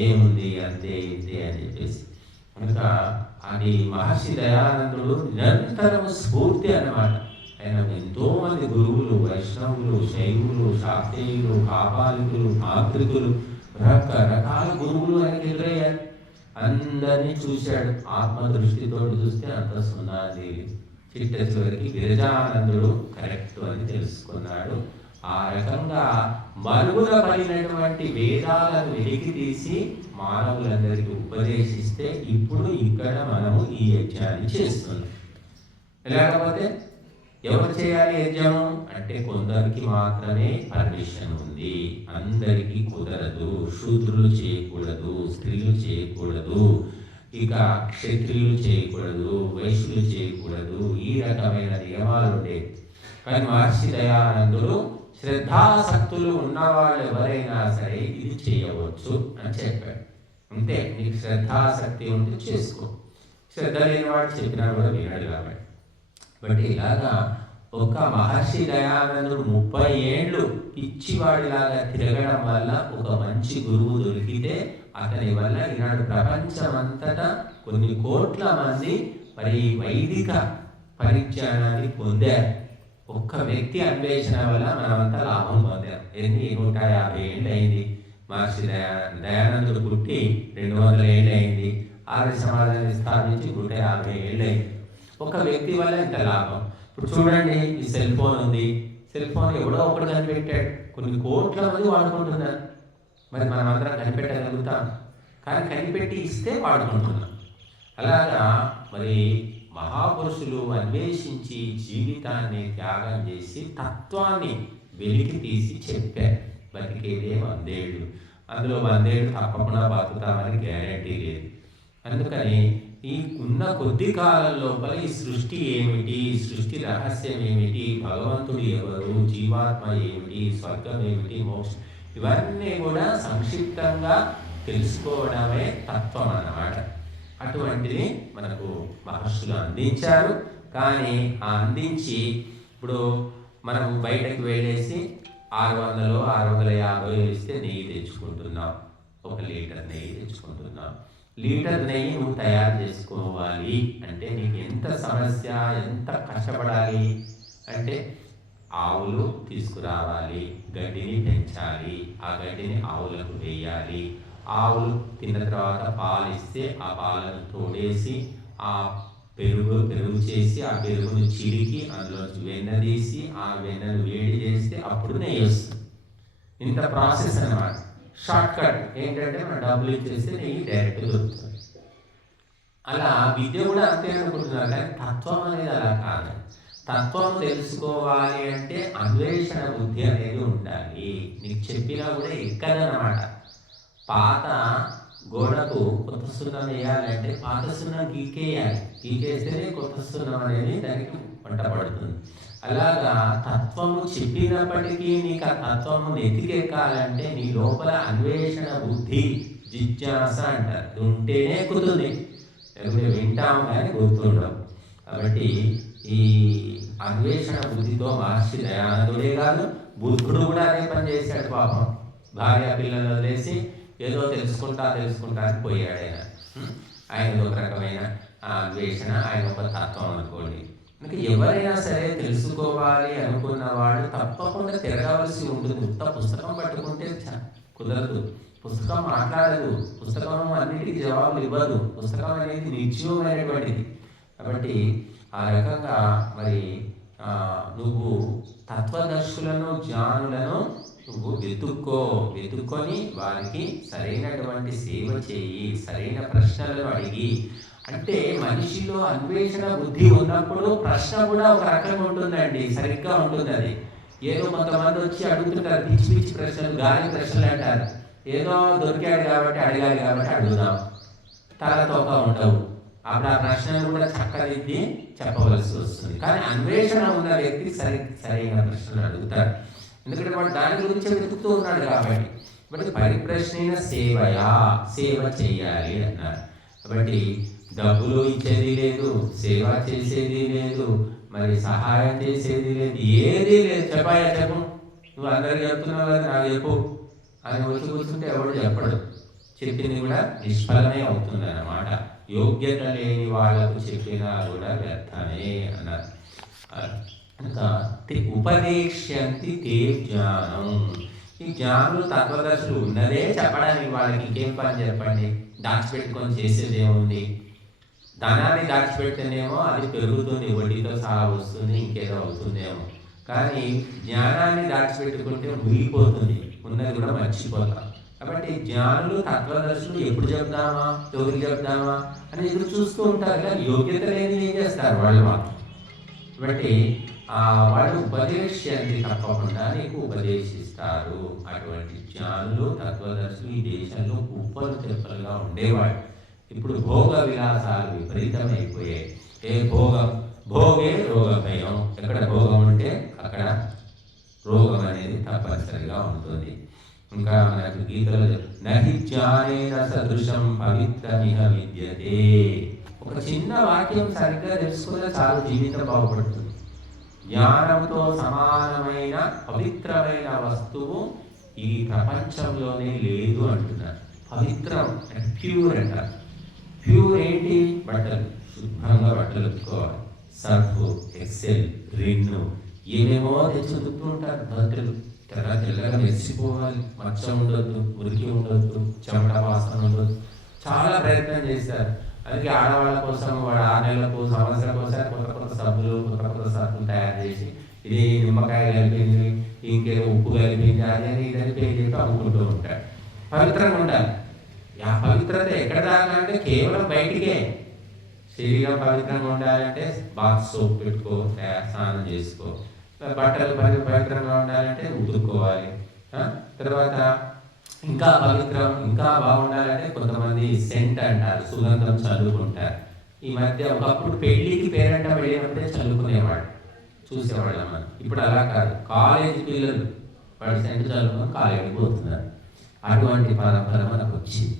ఏముంది అంతే ఇంతే అని చెప్పేసి. కనుక అది మహర్షి దయానందుడు నిరంతరం స్ఫూర్తి అన్నమాట. ఆయన ఎంతో మంది గురువులు, వైష్ణవులు, శైవులు, శాక్తేయులు, కాపాలికులు, మాతృకులు, రకరకాల గురువులు ఆయనకి ఎదురయ్యారు. అందరినీ చూశాడు. ఆత్మ దృష్టితో చూస్తే అంత సున్నాది. చిట్ట చివరికి విరజానందుడు కరెక్ట్ అని తెలుసుకున్నాడు. ఆ రకంగా మరుగున పడినటువంటి వేదాలను వెలికి తీసి మానవులందరికీ ఉపదేశిస్తే ఇప్పుడు ఇక్కడ మనము ఈ యజ్ఞాన్ని చేస్తున్నాం. లేకపోతే ఎవరు చేయాలి యజ్ఞము అంటే కొందరికి మాత్రమే పర్మిషన్ ఉంది, అందరికీ కుదరదు. శూద్రులు చేయకూడదు, స్త్రీలు చేయకూడదు, ఇక క్షత్రియులు చేయకూడదు, వైశ్యులు చేయకూడదు. ఈ రకమైన నియమాలు ఉండేవి. కానీ మహర్షి దయానందుడు శ్రద్ధాసక్తులు ఉన్నవాళ్ళు ఎవరైనా సరే ఇది చేయవచ్చు అని చెప్పాడు. అంతే, నీకు శ్రద్ధాసక్తి ఉంటే చేసుకో, శ్రద్ధ లేని వాడు చెప్పినా కూడా వినడు. కాబట్టి ఇలాగా ఒక మహర్షి దయానందుడు 30 ఏళ్ళు పిచ్చివాడిలాగా తిరగడం వల్ల ఒక మంచి గురువు దొరికితే అతని వల్ల ఈనాడు ప్రపంచమంతటా కొన్ని కోట్ల మంది మరి వైదిక పరిజ్ఞానాన్ని పొందారు. ఒక్క వ్యక్తి అన్వేషణ వల్ల మనమంతా లాభం పొందాం. 150 ఏళ్ళు అయింది మహర్షి దయానందుడు పుట్టి, 200 ఏళ్ళు అయింది. ఆర్య సమాజాన్ని స్థాపించి 150 ఏళ్ళు అయింది. ఒక వ్యక్తి వల్ల ఇంత లాభం. ఇప్పుడు చూడండి, ఈ సెల్ ఫోన్ ఉంది. సెల్ ఫోన్ ఎవడో ఒకడు కనిపెట్టాడు, కొన్ని కోట్ల మంది వాడుకుంటున్నారు. మరి మనం అందరం కనిపెట్టగలుగుతాం, కానీ కనిపెట్టి ఇస్తే వాడుకుంటున్నాం. అలాగా మరి మహాపురుషులు అన్వేషించి జీవితాన్ని త్యాగం చేసి తత్వాన్ని వెలికి తీసి చెప్పారు. బతికేదే 100 ఏళ్ళు, అందులో 100 ఏళ్ళు తప్పకుండా బతుకుతామని గ్యారంటీ లేదు. అందుకని ఈ ఉన్న కొద్ది కాలం లోపల ఈ సృష్టి ఏమిటి, సృష్టి రహస్యం ఏమిటి, భగవంతుడు ఎవరు, జీవాత్మ ఏమిటి, స్వర్గం ఏమిటి, మోక్షం, ఇవన్నీ కూడా సంక్షిప్తంగా తెలుసుకోవడమే తత్వం అన్నమాట. అటువంటిది మనకు మహర్షులు అందించారు. కానీ ఆ అందించి ఇప్పుడు మనం బయటకు వెళ్ళేసి 600 650 ఇస్తే నెయ్యి తెచ్చుకుంటున్నాం. 1 లీటర్ నెయ్యి తెచ్చుకుంటున్నాం. లీటర్ నెయ్యి నువ్వు తయారు చేసుకోవాలి అంటే నీకు ఎంత సమస్య, ఎంత కష్టపడాలి అంటే ఆవులు తీసుకురావాలి, గడ్డిని పెంచాలి, ఆ గడ్డిని ఆవులకు వేయాలి, ఆవులు తిన్న తర్వాత పాలు ఇస్తే ఆ పాలను తోడేసి ఆ పెరుగు చేసి ఆ పెరుగును చిరికి అందులోంచి వెన్న తీసి ఆ వెన్నను వేడి చేస్తే అప్పుడు నెయ్యి వస్తుంది. ఇంత ప్రాసెస్ అన్నమాట. షార్ట్ కట్ ఏంటంటే మనం డబ్బులు ఇచ్చేస్తే నెయ్యి డైరెక్ట్ దొరుకుతుంది. అలా విద్య కూడా అంతే అనుకుంటున్నారు, కానీ తత్వం అనేది అలా కాదు. తత్వం తెలుసుకోవాలి అంటే అన్వేషణ బుద్ధి అనేది ఉండాలి. నీకు చెప్పినా కూడా ఎక్కదన్నమాట. పాత గోడకు కొత్త సున్నం వేయాలంటే పాత సున్నం గీకేయాలి, గీకేస్తేనే కొత్త సున్నం అనేది దానికి వంట పడుతుంది. అలాగా తత్వము చెప్పినప్పటికీ నీకు ఆ తత్వము నెతికెక్కాలంటే నీ లోపల అన్వేషణ బుద్ధి, జిజ్ఞాస అంటారు ఉంటేనే ఎక్కుతుంది. లేకపోతే వింటాము కానీ గుర్తుండవు. కాబట్టి ఈ అన్వేషణ బుద్ధితో మహర్షి దయానందుడే కాదు, బుద్ధుడు కూడా అదే పని చేశాడు. పాపం భార్య పిల్లలు వదిలేసి ఏదో తెలుసుకుంటా అని పోయాడు. ఆయన ఒక రకమైన అన్వేషణ, ఆయన ఒక తత్వం అనుకోండి. అంటే ఎవరైనా సరే తెలుసుకోవాలి అనుకున్న వాళ్ళు తప్పకుండా తిరగవలసి ఉంటుంది. పుస్తకం పట్టుకుంటే కుదరదు. పుస్తకం మాట్లాడదు, పుస్తకం అన్నిటికీ జవాబులు ఇవ్వదు. పుస్తకం అనేది నిత్యమైనటువంటిది. కాబట్టి ఆ రకంగా మరి నువ్వు తత్వదర్శులను, జ్ఞానులను నువ్వు వెతుక్కొని వారికి సరైనటువంటి సేవ చేయి, సరైన ప్రశ్నలను అడిగి. అంటే మనిషిలో అన్వేషణ బుద్ధి ఉన్నప్పుడు ప్రశ్న కూడా ఒక రకంగా ఉంటుందండి, సరిగ్గా ఉంటుంది. అది ఏదో కొంతమంది వచ్చి అడుగుతుంటారు పిచ్చి పిచ్చి ప్రశ్నలు, గాలి ప్రశ్నలు అంటారు. ఏదో దొరికాడు కాబట్టి అడగాలి కాబట్టి అడుగుదాం, తలతోక ఉండవు. అప్పుడు ఆ ప్రశ్నలు కూడా చక్కదిద్ది చెప్పవలసి వస్తుంది. కానీ అన్వేషణ ఉన్న వ్యక్తి సరైన ప్రశ్నలు అడుగుతారు. ఎందుకంటే వాడు దాని గురించి వెతుకుతూ ఉన్నాడు కాబట్టి. కాబట్టి పరిప్రశ్న సేవ చేయాలి అన్నారు. కాబట్టి డబ్బులు ఇచ్చేది లేదు, సేవ చేసేది లేదు, మరి సహాయం చేసేది లేదు, ఏది లేదు. చెప్పు, నువ్వు అందరికి చెప్తున్నావు కదా, నాకు చెప్పు అని వచ్చి కూర్చుంటే ఎవడు చెప్పడు. చెప్పింది కూడా నిష్ఫలమే అవుతుంది అన్నమాట. యోగ్యత లేని వాళ్ళకు చెప్పినా కూడా వ్యర్థమే అన్నారు. ఇంకా ఉపదేశ్యంతి తే జ్ఞానం. ఈ జ్ఞానులు తత్వదర్శులు ఉన్నదే చెప్పడానికి, వాళ్ళకి ఇంకేం పని చెప్పండి. దాచిపెట్టుకొని చేసేది ఏముంది? ధనాన్ని దాచిపెడితేనేమో అది పెరుగుతుంది, వడ్డీతో సహా వస్తుంది, ఇంకేదో అవుతుందేమో. కానీ జ్ఞానాన్ని దాచిపెట్టుకుంటే ముగిపోతుంది, ఉన్నది కూడా మర్చిపోతాం. కాబట్టి జ్ఞానులు తత్వదర్శులు ఎప్పుడు చెప్దామా, ఎవరికి చెప్దామా అని ఎదురు చూస్తూ ఉంటారు. కానీ యోగ్యత లేని ఏం చేస్తారు వాళ్ళు మాత్రం. కాబట్టి వాళ్ళు ఉపదేశాన్ని తప్పకుండా నీకు ఉపదేశిస్తారు. అటువంటి జ్ఞానులు, తత్వదర్శులు ఈ దేశంలో కుప్పలు తెప్పలుగా ఉండేవాడు. ఇప్పుడు భోగ విలాసాలు విపరీతమైపోయాయి. భోగే రోగ భయం. ఎక్కడ భోగం ఉంటే అక్కడ రోగం అనేది తప్పనిసరిగా ఉంటుంది. ఇంకా మనకు గీతలో నహి జ్ఞానేన సదృశం పవిత్రమిహ విద్యతే. ఒక చిన్న వాక్యం సరిగ్గా తెలుసుకున్న చాలు, జీవితం బాగుపడుతుంది. జ్ఞానంతో సమానమైన పవిత్రమైన వస్తువు ఈ ప్రపంచంలోనే లేదు అంటున్నారు. పవిత్రం అంటే ప్యూర్ అంటారు. ప్యూర్ ఏంటి? బట్టలు, శుభ్రంగా బట్టలు ఉతుక్కోవాలి. సర్ఫ్, ఎక్సెల్, రిన్ను ఏమేమో తెచ్చి ఉతుకుతూ ఉంటారు. బట్టలు తెల్లగా మెరిసిపోవాలి, మచ్చ ఉండొద్దు, మురికి ఉండొద్దు, చెమట వాసన ఉండొద్దు. చాలా ప్రయత్నం చేస్తారు. అందుకే ఆడవాళ్ళ కోసం వాడు 6 నెలలకు, సంవత్సరం కోసం కొత్త సబ్బులు, కొత్త సబ్బులు తయారు చేసి ఇది నిమ్మకాయ కలిపింది, ఇంకేదో ఉప్పు కలిపింది, అదని ఇదని పేరు చెప్పి అమ్ముకుంటూ ఉంటాడు. పవిత్రంగా ఉండాలి. ఆ పవిత్రత ఎక్కడ దాకా అంటే కేవలం బయటికే. శరీరం పవిత్రంగా ఉండాలంటే బాత్ సోప్ పెట్టుకో, స్నానం చేసుకో. బట్టలు పవిత్రంగా ఉండాలంటే ఉతుక్కోవాలి. తర్వాత ఇంకా పవిత్రం, ఇంకా బాగుండాలంటే కొంతమంది సెంట్ అంటారు, సుగంధం చల్లుకుంటారు. ఈ మధ్య ఒకప్పుడు పెళ్లికి పేరెంట వెళ్ళినప్పుడే చల్లుకునేవాడు, చూసేవాళ్ళం మనం. ఇప్పుడు అలా కాదు. కాలేజీ పిల్లలు వాడు సెంట్ చల్లుకొని కాలేజీకి పోతున్నారు. అటువంటి పరంపర మనకు వచ్చింది.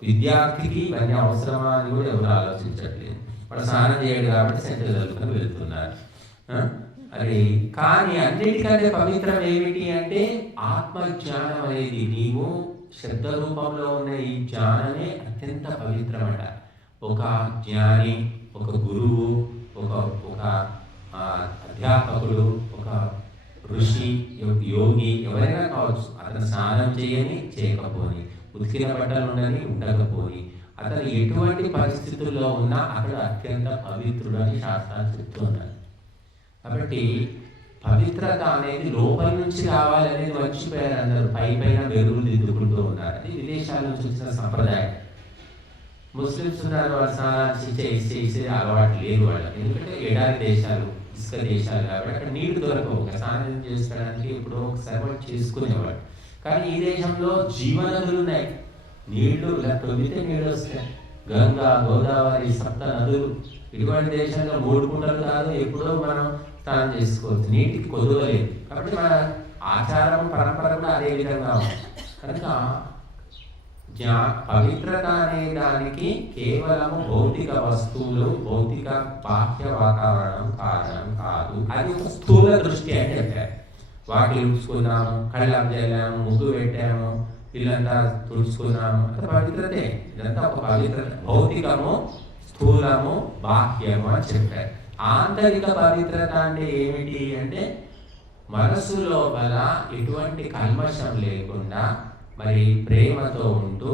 విద్యార్థికి ఇవన్నీ అవసరమా అని కూడా ఎవరు ఆలోచించట్లేదు. వాడు స్నానం చేయడు కాబట్టి సెంట్ చల్లుకొని వెళ్తున్నారు. అది కానీ అన్నిటికంటే పవిత్రం ఏమిటి అంటే ఆత్మజ్ఞానం అనేది. నీవు శబ్ద రూపంలో ఉన్న ఈ జ్ఞానమే అత్యంత పవిత్రమట. ఒక జ్ఞాని, ఒక గురువు, ఒక అధ్యాపకుడు, ఒక ఋషి, యోగి ఎవరైనా కావచ్చు. అతను స్నానం చేయకపోని, ఉతికిన బట్టలు ఉండని ఉండకపోని, అతను ఎటువంటి పరిస్థితుల్లో ఉన్నా అతడు అత్యంత పవిత్రుడు అని శాస్త్రాలు చెప్తున్నారు. కాబట్టి పవిత్రత అనేది లోపల నుంచి రావాలనేది మర్చిపోయారు అందరూ. పైన వెలుగులు దిద్దుకుంటూ ఉన్నారు. అది విదేశాల నుంచి వచ్చిన సంప్రదాయం. ముస్లిమ్స్ ఉన్నారు, వాళ్ళు స్నానాలు చేసే అలవాటు లేదు వాళ్ళకి. ఎందుకంటే ఎడారి దేశాలు, ఇసుక దేశాలు కాబట్టి అక్కడ నీళ్లు దొరకవు. స్నానం చేసుకోవడానికి ఎప్పుడో ఒకసారి వాళ్ళు చేసుకునేవాడు. కానీ ఈ దేశంలో జీవనదులు ఉన్నాయి. నీళ్లు ఇలా తొమ్మితే నీళ్ళు వస్తాయి. గంగా, గోదావరి, సప్త నదులు. ఇటువంటి దేశంలో 3 కుంటలు కాదు, ఎప్పుడో మనం స్నానం చేసుకోవచ్చు. నీటికి కొదువలేదు. కాబట్టి మన ఆచారం, పరంపర కూడా అదే విధంగా ఉంది. కనుక పవిత్రత అనే దానికి కేవలము భౌతిక వస్తువులు, భౌతిక బాహ్య వాతావరణం కారణం కాదు. అది ఒక స్థూల దృష్టి అని చెప్పారు. వాకిలి తుడుచుకున్నాము, కళ్ళం చేయాము, ముగ్గు పెట్టాము, ఇల్లంతా తుడుచుకున్నాము, అది పవిత్రతే. ఇదంతా ఒక పవిత్రత. భౌతికము, స్థూలము, బాహ్యము అని చెప్పారు. ఆంతరిక పవిత్రత అంటే ఏమిటి అంటే మనసు లోపల ఎటువంటి కల్మషం లేకుండా మరి ప్రేమతో ఉంటూ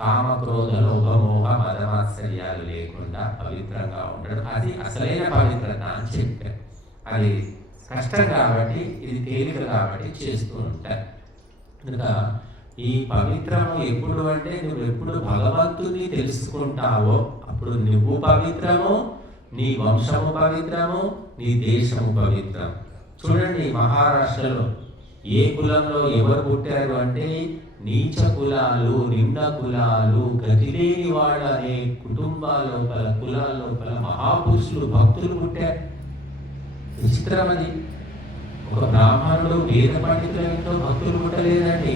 కామక్రోధ లోభమోహ మదమాత్సర్యాలు లేకుండా పవిత్రంగా ఉండడం, అది అసలైన పవిత్రత అని చెప్పారు. అది కష్టం కాబట్టి, ఇది తేలిక కాబట్టి చేస్తూ ఉంటారు. కనుక ఈ పవిత్రము ఎప్పుడు అంటే నువ్వు ఎప్పుడు భగవంతుని తెలుసుకుంటావో అప్పుడు నువ్వు పవిత్రము, నీ వంశము పవిత్రము, నీ దేశము పవిత్రం. చూడండి, మహారాష్ట్రలో ఏ కులంలో ఎవరు పుట్టారు అంటే నీచ కులాలు, నింద కులాలు, గతిలేని వాళ్ళు అనే కుటుంబాల లోపల, కులాల లోపల మహాపురుషులు, భక్తులు పుట్టారు. విచిత్రం అది. ఒక బ్రాహ్మణుడు వేద పండితుల ఇంట్లో భక్తులు పుట్టలేదండి.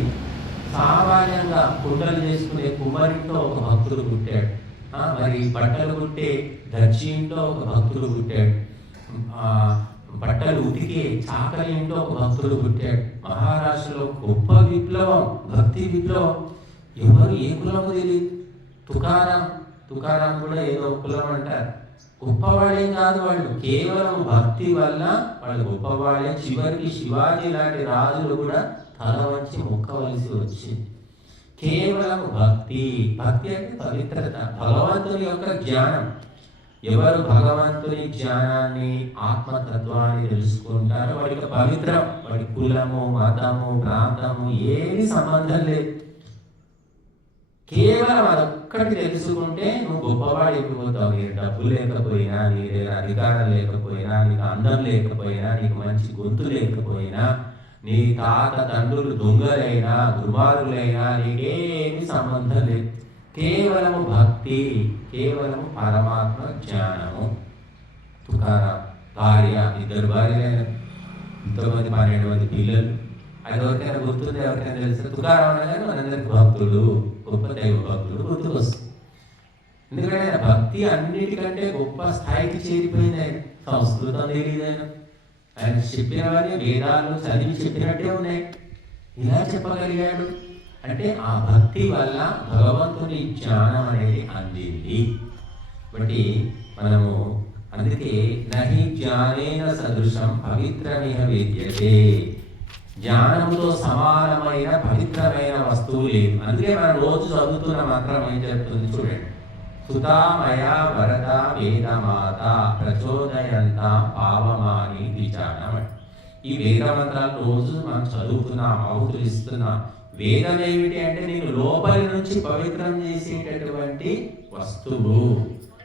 సామాన్యంగా కుండలు చేసుకునే కుమ్మరింట్లో ఒక భక్తుడు పుట్టాడు. మరి బట్టలు కుట్టే దర్జీ ఇంట్లో ఒక భక్తుడు పుట్టాడు. బట్టలు ఉతికే చాకలి ఇంట్లో ఒక భక్తుడు పుట్టాడు. మహారాష్ట్రలో గొప్ప విప్లవం, భక్తి విప్లవం. ఎవరు ఏ కులమో తెలియదు. తుకారాం కూడా ఏదో కులం అంటారు. గొప్పవాళ్ళేం కాదు వాళ్ళు, కేవలం భక్తి వల్ల వాళ్ళు గొప్పవాళ్ళే. చివరికి శివాజీ లాంటి రాజులు కూడా తల వంచి మొక్కవలసి వచ్చింది. కేవలం భక్తి అంటే పవిత్రత, భగవంతుని యొక్క జ్ఞానం. ఎవరు భగవంతుని జ్ఞానాన్ని, ఆత్మతత్వాన్ని తెలుసుకుంటారో వాడికి పవిత్రం. వాడి కులము, మతము, ప్రాంతము ఏమి సంబంధం లేదు. కేవలం అదొక్కటి తెలుసుకుంటే నువ్వు గొప్పవాడు అయిపోతావు. నీకు డబ్బు లేకపోయినా, నీ దగ్గర అధికారం లేకపోయినా, నీకు అందం లేకపోయినా, నీకు మంచి గొంతు లేకపోయినా, నీ తాత తండ్రులు దొంగలైనా, దుర్మార్గులైనా నీకేమి సంబంధం లేదు. కేవలము భక్తి, కేవలము పరమాత్మ జ్ఞానము. తుకారాం భార్య, 2 భార్యలైన, ఎంతోమంది 12 మంది పిల్లలు. అది ఎవరికైనా గుర్తుంది, ఎవరికైనా తెలుసు. తుకారాం అనగానే మనందరికి భక్తుడు, గొప్ప దైవ భక్తుడు గుర్తుకు వస్తుంది. ఎందుకంటే ఆయన భక్తి అన్నిటికంటే గొప్ప స్థాయికి చేరిపోయింది. ఆయన సంస్కృతం తెలియదు. ఆయన చెప్పినవన్నీ వేదాలు చదివి చెప్పినట్టే ఉన్నాయి. ఇలా చెప్పగలిగాడు అంటే ఆ భక్తి వల్ల భగవంతుని జ్ఞానం అనేది అందింది. కాబట్టి మనము అందుకే నహి జ్ఞానేన సదృశం పవిత్రమిహ విద్యతే. జ్ఞానంతో సమానమైన పవిత్రమైన వస్తువు లేదు. అందుకే మనం రోజు చదువుతున్న మంత్రం ఏం చెప్తుంది చూడండి. సుతామయ వరద వేదమాత ప్రచోదయంత పావమాని విచారం. ఈ వేద మంత్రాలు రోజు మనం చదువుతున్నాం, ఆహుతులు ఇస్తున్నాం. వేదం ఏమిటి అంటే నేను లోపలి నుంచి పవిత్రం చేసేటటువంటి వస్తువు.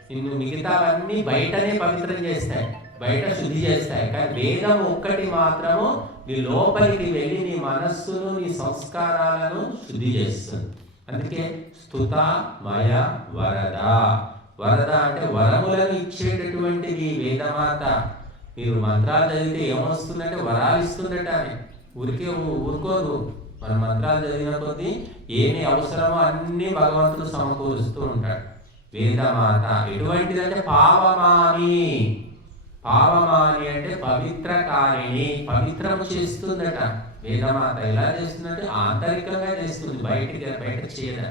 నిన్ను మిగతావన్నీ బయటనే పవిత్రం చేస్తాయి, బయట శుద్ధి చేస్తాయి. కానీ వేదం ఒక్కటి మాత్రము నీ లోపలికి వెళ్ళి నీ మనస్సును, నీ సంస్కారాలను శుద్ధి చేస్తుంది. అందుకే స్తుత మయ వరద. వరద అంటే వరములను ఇచ్చేటటువంటిది వేదమాత. మీరు మంత్రాలు చదివితే ఏమొస్తుందంటే వరాలు ఇస్తుందట. ఊరుకోదు. మన మంత్రాలు చదివిన కొద్దీ ఏమి అవసరమో అన్ని భగవంతుడు సమకూరుస్తూ ఉంటాడు. వేదమాత ఎటువంటిదంటే పావమాని. పావమాని అంటే పవిత్రకారిణి, పవిత్రం చేస్తుందట వేదమాత. ఎలా చేస్తుందంటే ఆంతరికంగా చేస్తుంది, బయట చేయదా.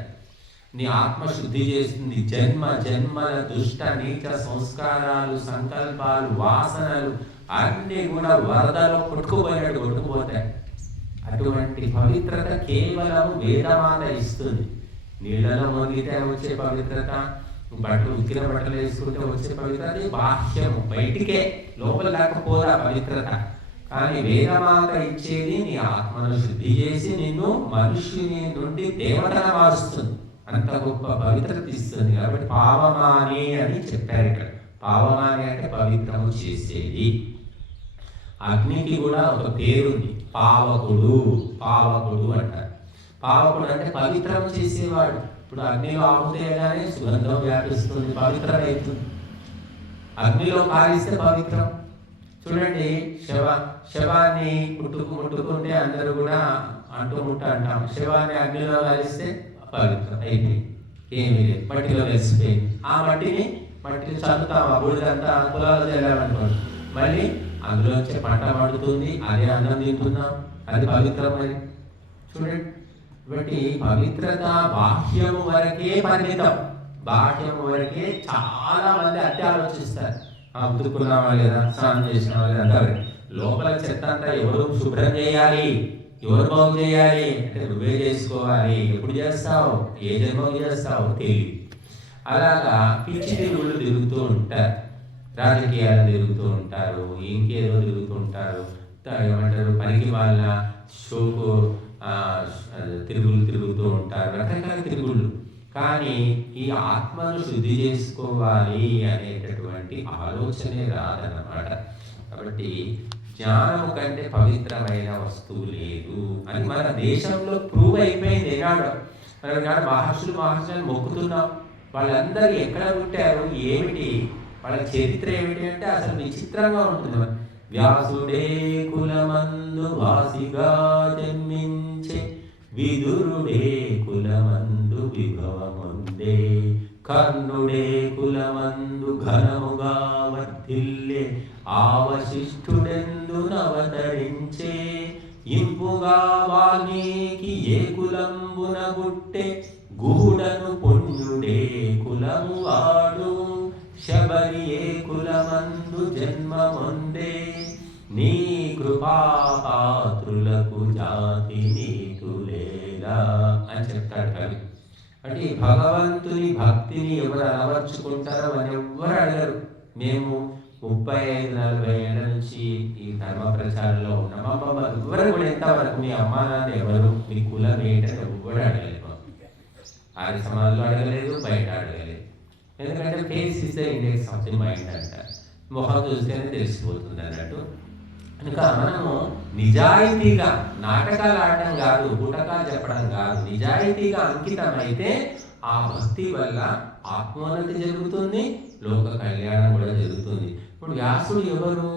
నీ ఆత్మశుద్ధి చేస్తుంది. జన్మ జన్మల దుష్ట నీచ సంస్కారాలు, సంకల్పాలు, వాసనలు అన్ని కూడా వరదలో కొట్టుకుపోతాయి. అటువంటి పవిత్రత కేవలం వేదమాత ఇస్తుంది. నీళ్ళలో మునిగితే వచ్చే పవిత్రత, ఉక్కిన బట్టలు వేసుకుంటే వచ్చే పవిత్రత అది బాహ్యము, బయటికే, లోపల లేకపోదా పవిత్రత. కానీ వేదమాత ఇచ్చేది నీ ఆత్మను శుద్ధి చేసి నిన్ను మనుష్యుని నుండి దేవతగా మారుస్తుంది. అంత గొప్ప పవిత్రత ఇస్తుంది. కాబట్టి పావమాని అని చెప్పారు ఇక్కడ. పావమాని అంటే పవిత్రము చేసేది. అగ్నికి కూడా ఒక పేరుంది, పావకుడు. పావకుడు అంటారు. పావకుడు అంటే పవిత్రం చేసేవాడు. ఇప్పుడు అగ్నిలో ఆహుతేగానే సుగంధం వ్యాపిస్తుంది, పవిత్రం అవుతుంది. అగ్నిలో కాలిస్తే పవిత్రం. చూడండి, శవాన్ని ముట్టుకుంటే అందరూ కూడా అంటుముట్ట అంటాం. శవాన్ని అగ్నిలో కాలిస్తే పవిత్రం అయిపోయింది, ఏమీ లేదు, మట్టిలో కలిసిపోయింది. ఆ మట్టిని చల్లుతాం, ఆ బూడిదంతా పొలాలు చల్లామనుకోండి, మళ్ళీ అందులో వచ్చే పంట పండుతుంది, అదే అన్నం తింటున్నాం, అది పవిత్రమని. చూడండి, కాబట్టి పవిత్రత బాహ్యము వరకే పరిమితం. బాహ్యము వరకే చాలా మంది అట్టి ఆలోచిస్తారు. ఉతుక్కున్నావా లేదా, స్నానం చేసినావా లేదా అంటారు. లోపల చెత్త అంతా ఎవరు శుభ్రం చేయాలి, ఎవరు బాగు చేయాలి అంటే నువ్వే చేసుకోవాలి. ఎప్పుడు చేస్తావు, ఏ జన్మకు చేస్తావు తెలియదు. అలాగా పిచ్చి తిరుగుళ్ళు తిరుగుతూ ఉంటారు, రాజకీయాలు తిరుగుతూ ఉంటారు, ఇంకేదో తిరుగుతూ ఉంటారు, ఏమంటారు పనికి వాళ్ళ షోకు తిరుగులు తిరుగుతూ ఉంటారు, రకరకాల తిరుగుళ్ళు. కానీ ఈ ఆత్మను శుద్ధి చేసుకోవాలి అనేటటువంటి ఆలోచనే రాదన్నమాట. కాబట్టి జ్ఞానము కంటే పవిత్రమైన వస్తువు లేదు అని మన దేశంలో ప్రూవ్ అయిపోయింది. ఏనాడు మనం మహర్షులు మొక్కుతున్నాం. వాళ్ళందరూ ఎక్కడ పుట్టారు, ఏమిటి వాళ్ళ చరిత్ర ఏమిటి అంటే అసలు విచిత్రంగా ఉంటుంది. వ్యాసుడే కులమందు వాసిగా జన్మించే, విదురుడే కులమందు విభవముందే, కర్ణుడే కులమందు ఘనముగా వర్ధిల్లే, ఆవశిష్ఠుడెందు నవతరించే, ఇంపుగా వాల్మీకి ఏ కులంబున పుట్టే, గుహుడను పుణ్యుడే కులము వాడు, శబరి ఏ కులమందు జన్మముందే, నీ కృపాపాత్రులకు జాతి నీతులేలా అని చెప్తాడు కవి. అంటే భగవంతుని భక్తిని ఎవరు అలవర్చుకుంటారో అని ఎవ్వరు అడగరు. మేము 35-40 ఏళ్ళ నుంచి ఈ ధర్మ ప్రచారంలో ఉన్నాం. ఎవరు కూడా ఎంతవరకు మీ అమ్మా నాన్న ఎవరు, మీ కులం ఏంటని ఎవ్వరు అడగలేదు. ఆది సమాజంలో అడగలేదు, బయట అడగలేదు. ఎందుకంటే face is the index of the mind అంట. మొహం చూస్తేనే తెలిసిపోతుంది అన్నట్టు. కనుక మనము నిజాయితీగా నాటకాలు ఆడటం కాదు, గుటకాలు చెప్పడం కాదు, నిజాయితీగా అంకితం అయితే ఆ భక్తి వల్ల ఆత్మోన్నతి జరుగుతుంది, లోక కళ్యాణం కూడా జరుగుతుంది. ఇప్పుడు వ్యాసుడు ఎవరు?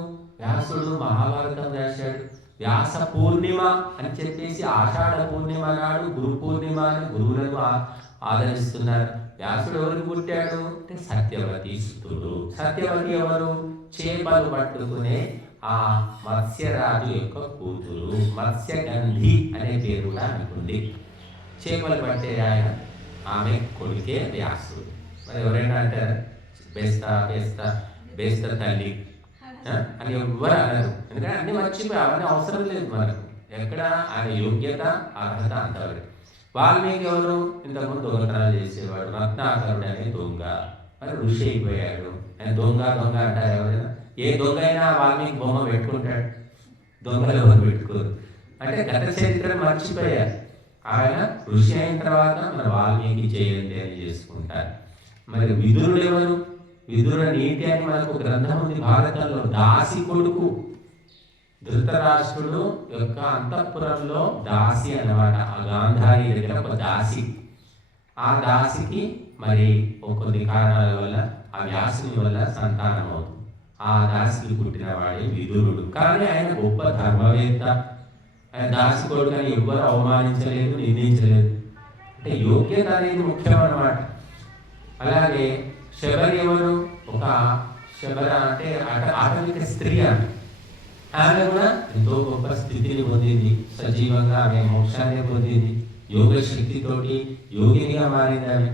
వ్యాసుడు మహాభారతం రాశాడు. వ్యాస పూర్ణిమ అని చెప్పేసి ఆషాఢ పూర్ణిమ నాడు గురు పూర్ణిమ అని గురువులను ఆదరిస్తున్నారు. వ్యాసుడు ఎవరికి పుట్టాడు అంటే సత్యవతి సుతుడు. సత్యవతి ఎవరు? చేపలు పట్టుకునే ఆ మత్స్యరాజు యొక్క కూతురు. మత్స్యగంధి అనే పేరు కూడా అనుకుంది. చేపలు పట్టే ఆయన, ఆమె కొడుకే వ్యాసుడు. మరి ఎవరైనా అంటారు బేస్త తల్లి అని ఎవ్వరు అనరు. ఎందుకంటే అన్ని మర్చిపోయి అవన్నీ అవసరం లేదు మనకు. ఎక్కడ ఆయన యోగ్యత అర్హత అంతవరకు. వాల్మీకి ఎవరు? ఇంతకుముందు దొంగతనాలు చేసేవాడు, రత్నాకరుడు అనే దొంగ. మరి ఋషి అయిపోయాడు. ఆయన దొంగ అంటారు ఎవరైనా? ఏ దొంగ అయినా వాల్మీకి బొమ్మ పెట్టుకుంటాడు, దొంగలు ఎవరు పెట్టుకోరు. అంటే గత చరిత్ర మర్చిపోయారు. ఆయన ఋషి అయిన తర్వాత మన వాల్మీకి చేయండి అని చేసుకుంటారు. మరి విదురుడు ఎవరు? విదుర నీతి అని మనకు గ్రంథం ఉంది భారతంలో. దాసి కొడుకు ధృతరాష్ట్రుడు యొక్క అంతఃపురంలో దాసి అన్నమాట. ఆ గాంధారి దగ్గర ఒక దాసి. ఆ దాసికి మరి కొన్ని కారణాల వల్ల ఆ వ్యాసుని వల్ల సంతానం అవుతుంది. ఆ దాసికి పుట్టినవాడే విదురుడు. కానీ ఆయన గొప్ప ధర్మవేత్త. ఆయన దాసి కొడుకు అని ఎవ్వరు అవమానించలేదు, నిందించలేదు. అంటే యోగ్యత అనేది ముఖ్యం అన్నమాట. అలాగే శబరి ఎవరు? ఒక శబర అంటే ఆటవిక స్త్రీ. ఆమె కూడా ఎంతో గొప్ప స్థితిని పొందింది. సజీవంగా ఆమె మోక్షాన్ని పొందింది. యోగ శక్తితోటి యోగినిగా మారింది ఆమె.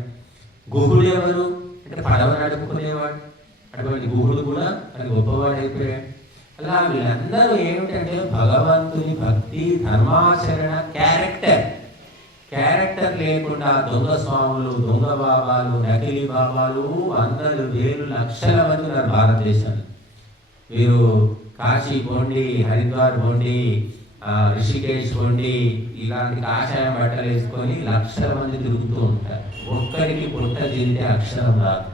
గుహుడు ఎవరు అంటే పడవ నడుపుకునేవాడు. అటువంటి గుహుడు కూడా అది గొప్పవాడు అయిపోయాడు. అలా వీళ్ళందరూ ఏమిటంటే భగవంతుని భక్తి, ధర్మాచరణ, క్యారెక్టర్ లేకుండా దొంగ స్వాములు, దొంగ బాబాలు, నకిలీ బాబాలు 100,000 లక్షల మంది ఉన్నారు భారతదేశంలో. మీరు కాశీ పోండి, హరిద్వార్ పోండి, రిషికేశ్ పోండి, ఇలాంటి కాషాయం బట్టలు వేసుకొని లక్షల మంది తిరుగుతూ ఉంటారు. ఒక్కరికి పుట్ట చెందే అక్షరం రాదు,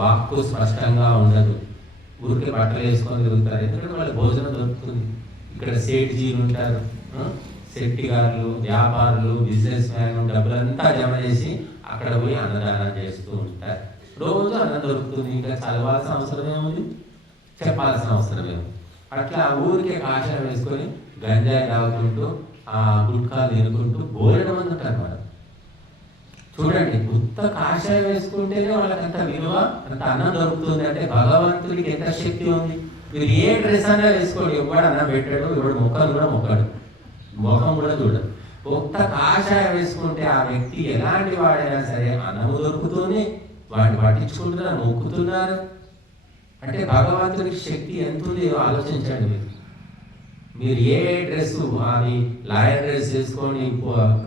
వాక్కు స్పష్టంగా ఉండదు, ఊరికి బట్టలు వేసుకొని తిరుగుతారు. ఎందుకంటే వాళ్ళ భోజనం దొరుకుతుంది. ఇక్కడ సేట్జీలు ఉంటారు, శెట్టిగారులు, వ్యాపారులు, బిజినెస్ మ్యాన్, డబ్బులంతా జమ చేసి అక్కడ పోయి అన్నదానం చేస్తూ ఉంటారు. రోజు అన్నం దొరుకుతుంది. ఇంకా చదవాల్సిన అవసరం ఏముంది, చెప్పాల్సిన అవసరం ఏముంది. అట్లా ఊరికే కాషాయం వేసుకొని గంజాయి తాగుతుంటూ గుట్కా తినుకుంటూ బోలెడు మంది ఉంటారు. మనం చూడండి, గుత్త కాషాయం వేసుకుంటేనే వాళ్ళకి అంత విలువ, అంత అన్నం దొరుకుతుంది. అంటే భగవంతుడికి ఎంత శక్తి ఉంది. మీరు ఏ డ్రెస్ అన్నా వేసుకోండి, ఎవడు అన్నం పెట్టాడు, ఎవడు మొక్కలు కూడా మొక్కడు, మొహం కూడా చూడదు. ఒక్క కాషాయం వేసుకుంటే ఆ వ్యక్తి ఎలాంటి వాడైనా సరే అన్నము దొరుకుతూనే వాడిని పట్టించుకుంటున్నారు, మొక్కుతున్నారు. అంటే భగవంతుడికి శక్తి ఎంత ఉంది ఆలోచించండి. మీరు ఏ డ్రెస్, అది లాయర్ డ్రెస్ వేసుకొని,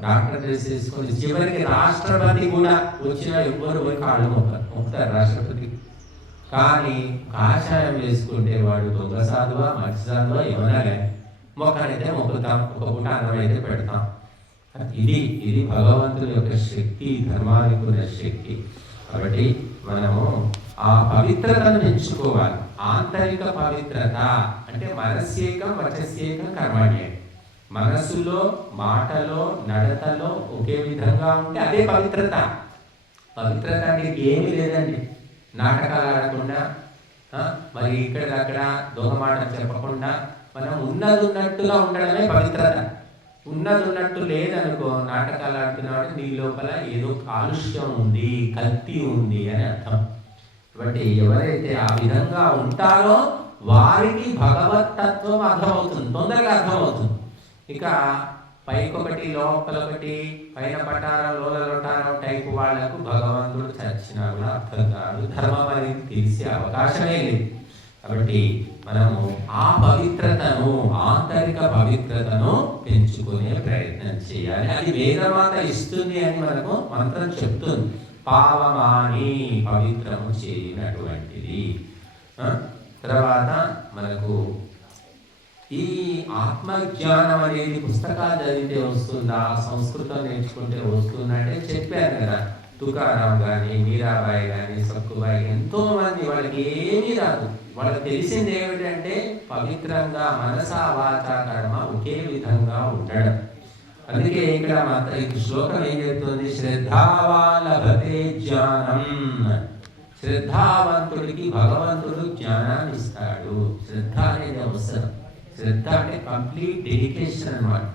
డాక్టర్ డ్రెస్ వేసుకొని, చివరికి రాష్ట్రపతి కూడా వచ్చిన ఎవ్వరు పోయి కాళ్ళు మొక్కుతారు రాష్ట్రపతి. కానీ కాషాయం వేసుకుంటే వాడు దొంగ సాధువా, మంచి సాధువా ఏమన్నా కానీ మొక్కనైతే మొక్కుతాం, ఒక పూట అన్నం అయితే పెడతాం. ఇది భగవంతుని యొక్క శక్తి, ధర్మానికి ఉన్న శక్తి. కాబట్టి మనము ఆ పవిత్రతను పెంచుకోవాలి. ఆంతరిక పవిత్రత అంటే మనస్యేకం వచస్యేకం కర్మణ్యం. మనస్సులో, మాటలో, నడతలో ఒకే విధంగా ఉంటే అదే పవిత్రత. పవిత్రత అంటే ఏమీ లేదండి. నాటకాలు ఆడకుండా, మరి ఇక్కడక్కడ దొంగ మాటలు చెప్పకుండా మనం ఉన్నది ఉన్నట్టుగా ఉండడమే పవిత్రత. ఉన్నది ఉన్నట్టు లేదనుకో, నాటకాలు ఆడుతున్నాడు, నీ లోపల ఏదో కాలుష్యం ఉంది, కల్తీ ఉంది అని అర్థం. కాబట్టి ఎవరైతే ఆ విధంగా ఉంటారో వారికి భగవతత్వం అర్థమవుతుంది, తొందరగా అర్థమవుతుంది. ఇక పైకొకటి లోపలొకటి, పైన పటారం లోల లొటారం టైపు వాళ్లకు భగవంతుడు చచ్చినా కూడా అర్థం కాదు, ధర్మం అనేది తెలిసే అవకాశమే లేదు. కాబట్టి మనము ఆ పవిత్రతను, ఆంతరిక పవిత్రతను పెంచుకునే ప్రయత్నం చేయాలి. అది వేదమాత ఇస్తుంది అని మనకు మంత్రం చెప్తుంది. పావమాని, పవిత్రము చేయనటువంటిది. తర్వాత మనకు ఈ ఆత్మజ్ఞానం అనేది పుస్తకాలు చదివితే వస్తుందా, సంస్కృతం నేర్చుకుంటే వస్తుందా అంటే చెప్పాను కదా. తుకారాం కానీ, మీరాబాయి కానీ, సక్కుబాయి, ఎంతో మంది వాళ్ళకి ఏమీ రాదు. వాళ్ళకి తెలిసింది ఏమిటంటే పవిత్రంగా మనసా వాచా కర్మ ఒకే విధంగా ఉండడం. అందుకే ఇక్కడ మాత్రం ఈ శ్లోకం ఏం చెప్తుంది? శ్రద్ధావాలభతే జ్ఞానం. శ్రద్ధావంతుడికి భగవంతుడు జ్ఞానాన్ని ఇస్తాడు. శ్రద్ధ అనేది అవసరం. శ్రద్ధ అంటే కంప్లీట్ డెడికేషన్ అన్నమాట.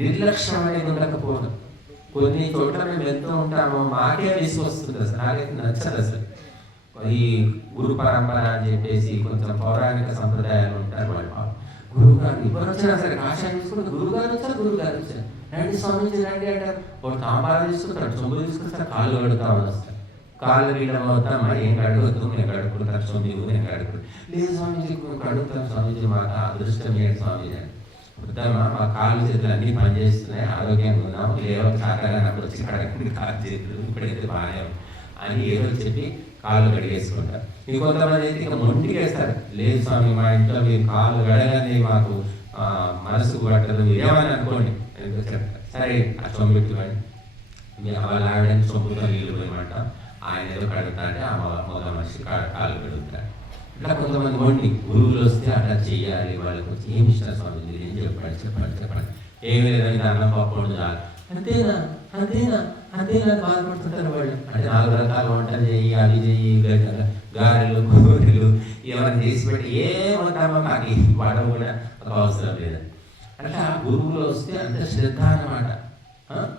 నిర్లక్ష్యం అనేది ఉండకపోవడం. కొన్ని చోట్ల మేము వెళ్తూ ఉంటాము, మాకే విసుగొస్తుంది, అసలు నాకైతే నచ్చదు. అసలు ఈ గురు పరంపర అని చెప్పేసి కొంచెం పౌరాణిక సంప్రదాయాలు ఉంటారు. వాళ్ళు గురువు గారు ఇప్పుడు వచ్చినా సరే కాషాయం తీసుకుంటే గురువు గారు వచ్చారు, రండి స్వామీజీ రండి అంటారు. ఒక తాంబాలు తీసుకుంటారు, చొంబు తీసుకుంటారు, కాళ్ళు కడుగుతామని వస్తారు. కాళ్ళు వీళ్ళం అవుతాం, మరి ఏం కడుగుతాం, నేను కడుక్కుంటాను, చొంబు నేను కడుక్కుంటాను. లేదు స్వామీజీ కడుగుతాం స్వామీజీ, మాకు అదృష్టం ఏంటి స్వామీజీ అని. వద్దామా, మా కాళ్ళు చేతులు అన్నీ పనిచేస్తున్నాయి, ఆరోగ్యంగా ఉన్నాము, లేవో చాకగా నాకు వచ్చి కడగండి కాళ్ళు చేతులు, ఇప్పుడైతే బాగానే అని ఏదో చెప్పి కాళ్ళు కడిగేసుకుంటారు. ఇంకొంతమంది అయితే ఇక మొంటికి వేస్తారు. లేదు స్వామి, మా ఇంట్లో మీరు కాళ్ళు కడగని మాకు మనసుకు పట్టదు, ఏమని అనుకోండి. సరే ఆ చొమ్ము పెట్టుకోండి, వాళ్ళ ఆవిడని చొమ్ముతో నీళ్ళు పోయమంట, ఆయన ఏదో కడుగుతా అంటే ఆ మగ మనిషి కాళ్ళు కడుగుతారు. ఇట్లా కొంతమంది మొండి గురువులు వస్తే అట్లా చెయ్యాలి, వాళ్ళకి వచ్చి ఏమి ఇష్టం స్వామి మీరు ఏం చెప్పండి, ఏమి లేదని అన్నం పప్పు చాలు, అంతేనా అంతేనా అంతేనా బాధపడుతుంటారు వాళ్ళు. అంటే 4 రకాల వంటలు చెయ్యి, అవి చెయ్యి, గారెలు కూరలు ఏమైనా చేసి పెట్టి ఏమంటామో మాకు వాడడం కూడా ఒక అవసరం లేదు. అంటే ఆ గురువులు వస్తే అంత శ్రద్ధ అన్నమాట.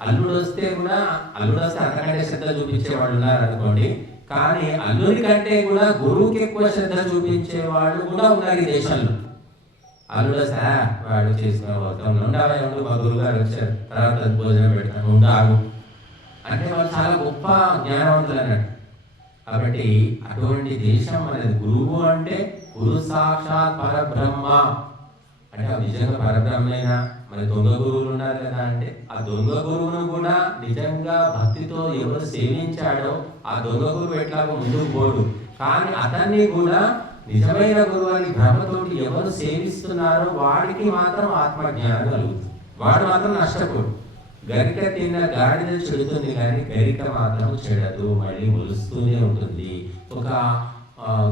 అల్లుడు వస్తే అంతకంటే శ్రద్ధ చూపించే వాళ్ళు ఉన్నారు అనుకోండి. కానీ అల్లుడి కంటే కూడా గురువుకి ఎక్కువ శ్రద్ధ చూపించే వాళ్ళు కూడా ఉన్నారు ఈ దేశంలో. అల్లుడు వాడు చేసుకుని పోతాం, ఉండాలి మా గురువు గారు వచ్చారు, తర్వాత భోజనం పెడతాను, ఉండాలి అంటే వాళ్ళు చాలా గొప్ప జ్ఞానవంతులు అన్నట్టు. కాబట్టి అటువంటి దేశం అనేది. గురువు అంటే గురు సాక్షాత్ పరబ్రహ్మ అంటే నిజంగా పరబ్రహ్మైనా. మరి దొంగ గురువులు ఉన్నారు కదా, అంటే ఆ దొంగ గురువును కూడా నిజంగా భక్తితో ఎవరు సేవించాడో ఆ దొంగ గురువు ఎట్లాగో ముందుకు పోడు. కానీ అతన్ని కూడా నిజమైన గురువు అని భ్రమతోటి ఎవరు సేవిస్తున్నారో వాడికి మాత్రం ఆత్మజ్ఞానం కలుగుతుంది. వాడు మాత్రం నష్టపోడు. గరిక తిన్న గాడిద చెడుతుంది కానీ గరిక మాత్రం చెడదు, మళ్ళీ మొలుస్తూనే ఉంటుంది. ఒక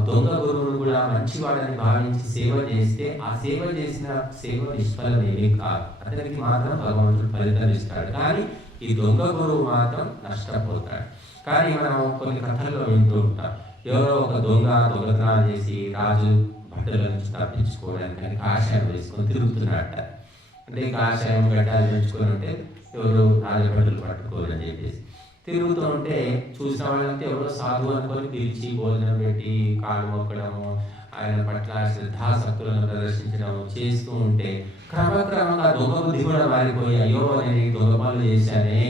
దొంగ గురువును కూడా మంచివాడని భావించి సేవ చేస్తే ఆ సేవ చేసిన సేవ నిష్ఫలమేమీ కాదు, అతనికి మాత్రం భగవంతుడు ఫలితం ఇస్తాడు. కానీ ఈ దొంగ గురువు మాత్రం నష్టపోతాడు. కానీ మనం కొన్ని కథల్లో వింటూ ఉంటాం, ఎవరో ఒక దొంగతనాలు చేసి రాజు బట్టల నుంచి తప్పించుకోవడానికి కాషాయం వేసుకొని తిరుగుతున్నట్ట. అంటే కాషాయం గడ్డాలు పెంచుకొని ఉంటే ఎవరు రాజభటులు పట్టుకోవాలని చెప్పేసి తిరుగుతూ ఉంటే చూసిన వాళ్ళంటే ఎవరో సాధువు అనుకొని పిలిచి భోజనం పెట్టి కాళ్ళు మొక్కడము, ఆయన పట్ల శ్రద్ధాసక్తులను ప్రదర్శించడము చేస్తూ ఉంటే క్రమక్రమంగా దొంగ బుద్ధి కూడా మారిపోయి, అయ్యో నేను దొంగ పనులు చేశానే,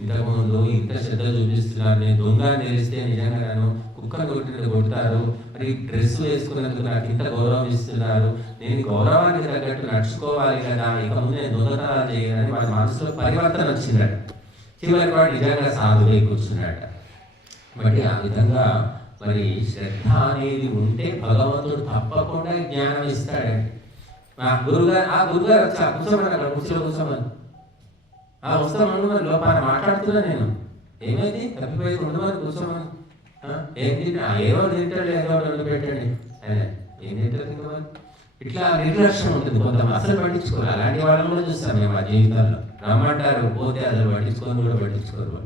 ఇంతకుముందు ఇంత శ్రద్ధ చూపిస్తున్నాను, నేను దొంగ తెలిస్తే నిజంగా నన్ను కుక్కను కొట్టినట్టు కొడతారు, మరి డ్రెస్ వేసుకున్నందుకు నాకు ఇంత గౌరవం ఇస్తున్నారు, నేను గౌరవానికి తగ్గట్టు నడుచుకోవాలి కదా, ఇక ముందు నేను దొంగతనాలు చేయాలని వాడి మనసులో పరివర్తన వచ్చిందట. చివరికి వాడు నిజంగా సాధువై కూర్చున్నాడు. బట్టి ఆ విధంగా మరి శ్రద్ధ అనేది ఉంటే భగవంతుడు తప్పకుండా జ్ఞానం ఇస్తాడండి. ఆ గురుగారు వచ్చి కూర్చోమని అక్కడ కూర్చోమని వస్తామని మరి లోపల మాట్లాడుతున్నా నేను, ఏమైంది తప్పిపోయి ఉండమని కూర్చోమని, ఏం తింటా ఏమో తింటాడు ఏదో వండి పెట్టండి, ఏం తింటారు తినమని. ఇట్లా నిర్లక్ష్యం ఉంటుంది కొంతమంది, అసలు పట్టించుకోరు. అలాంటి వాళ్ళని కూడా చూస్తాం మేము ఆ జీవితాల్లో. రమ్మంటారు పోతే అసలు పట్టించుకొని కూడా పట్టించుకోరు.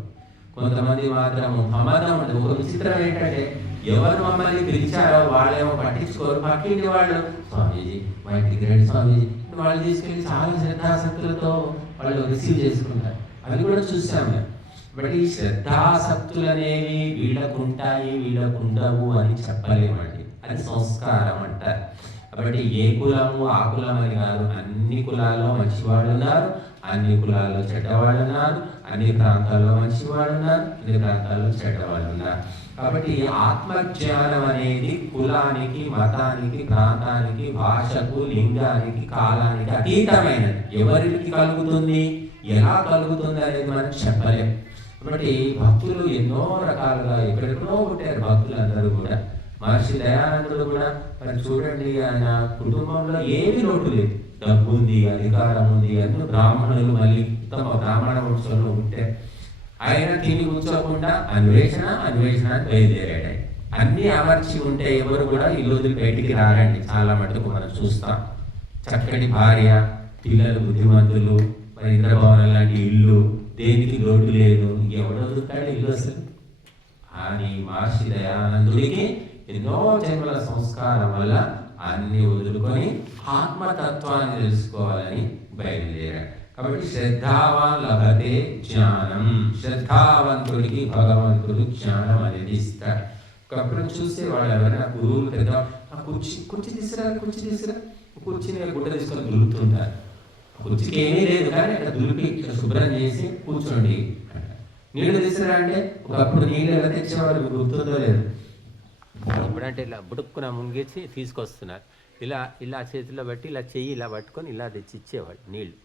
కొంతమంది మాత్రం ప్రమాదం ఉంటుంది. ఒక విచిత్రం ఏంటంటే ఎవరు మమ్మల్ని పిలిచారో వాళ్ళేమో పట్టించుకోరు, పక్కింటి వాళ్ళు స్వామీజీ మా ఇంటికి రండి స్వామీజీ, వాళ్ళు తీసుకెళ్ళి చాలా శ్రద్ధాసక్తులతో వాళ్ళు రిసీవ్ చేసుకుంటారు. అది కూడా చూసాం మేము. బట్ ఈ శ్రద్ధాసక్తులు అనేవి వీళ్ళకు ఉంటాయి వీళ్ళకు ఉండవు అని చెప్పలేమండి, అది సంస్కారం అంటారు. కాబట్టి ఏ కులము ఆ కులం అని కాదు, అన్ని కులాల్లో మంచివాళ్ళు ఉన్నారు, అన్ని కులాల్లో చెడ్డవాళ్ళు ఉన్నారు, అన్ని ప్రాంతాల్లో మంచివాళ్ళు ఉన్నారు, అన్ని ప్రాంతాల్లో చెడ్డవాళ్ళు ఉన్నారు. కాబట్టి ఆత్మజ్ఞానం అనేది కులానికి, మతానికి, ప్రాంతానికి, భాషకు, లింగానికి, కాలానికి అతీతమైనది. ఎవరికి కలుగుతుంది, ఎలా కలుగుతుంది అనేది మనం చెప్పలేము. కాబట్టి భక్తులు ఎన్నో రకాలుగా ఎక్కడెక్కడో పుట్టారు భక్తులు అందరూ కూడా. మహర్షి దయానందుడు కూడా మరి చూడండి, ఆయన కుటుంబంలో ఏమీ లోటు లేదు, డబ్బు ఉంది, అధికారం ఉంది, అన్ని బ్రాహ్మణులు మళ్ళీ ఉత్తమ బ్రాహ్మణ వంశంలో ఉంటారు. ఆయన తిని కూర్చోకుండా అన్వేషణ అని బయలుదేరాడు. అన్ని అమర్చి ఉంటే ఎవరు కూడా ఈ రోజు బయటికి రారండి, చాలా మటుకు మనం చూస్తాం. చక్కటి భార్య, పిల్లలు బుద్ధిమంతులు, మరి ఇంద్రభవనం లాంటి ఇల్లు, దేనికి లోటు లేదు, ఎవడో దొరుకుతాడు ఇల్లు అసలు. అని మహర్షి దయానందుడికి ఎన్నో జన్మల సంస్కారం వల్ల అన్ని వదులుకొని ఆత్మతత్వాన్ని తెలుసుకోవాలని బయలుదేరాడు. కాబట్టి శ్రద్ధావాన్ లభతే జ్ఞానం, శ్రద్ధావంతుడికి భగవంతుడు జ్ఞానం అనేది ఇస్తాడు. ఒకప్పుడు చూసే వాళ్ళు ఎవరైనా గురువులు పెద్ద కుర్చీ తీసుకురా కుర్చీని గుడ్డ తీసుకొని దులుపుతుంటారు. కుర్చీకి ఏమీ లేదు కానీ అక్కడ దులిపి శుభ్రం చేసి కూర్చోండి. నీళ్లు తీసుకురా అంటే ఒకప్పుడు నీళ్ళు ఎలా తెచ్చేవాళ్ళు గుర్తుందో లేదు. ఇప్పుడంటే ఇలా బుడుక్కున ముంగిచ్చి తీసుకొస్తున్నారు. ఇలా చేతిలో బట్టి ఇలా చెయ్యి ఇలా పట్టుకొని ఇలా తెచ్చి ఇచ్చేవాళ్ళు నీళ్ళు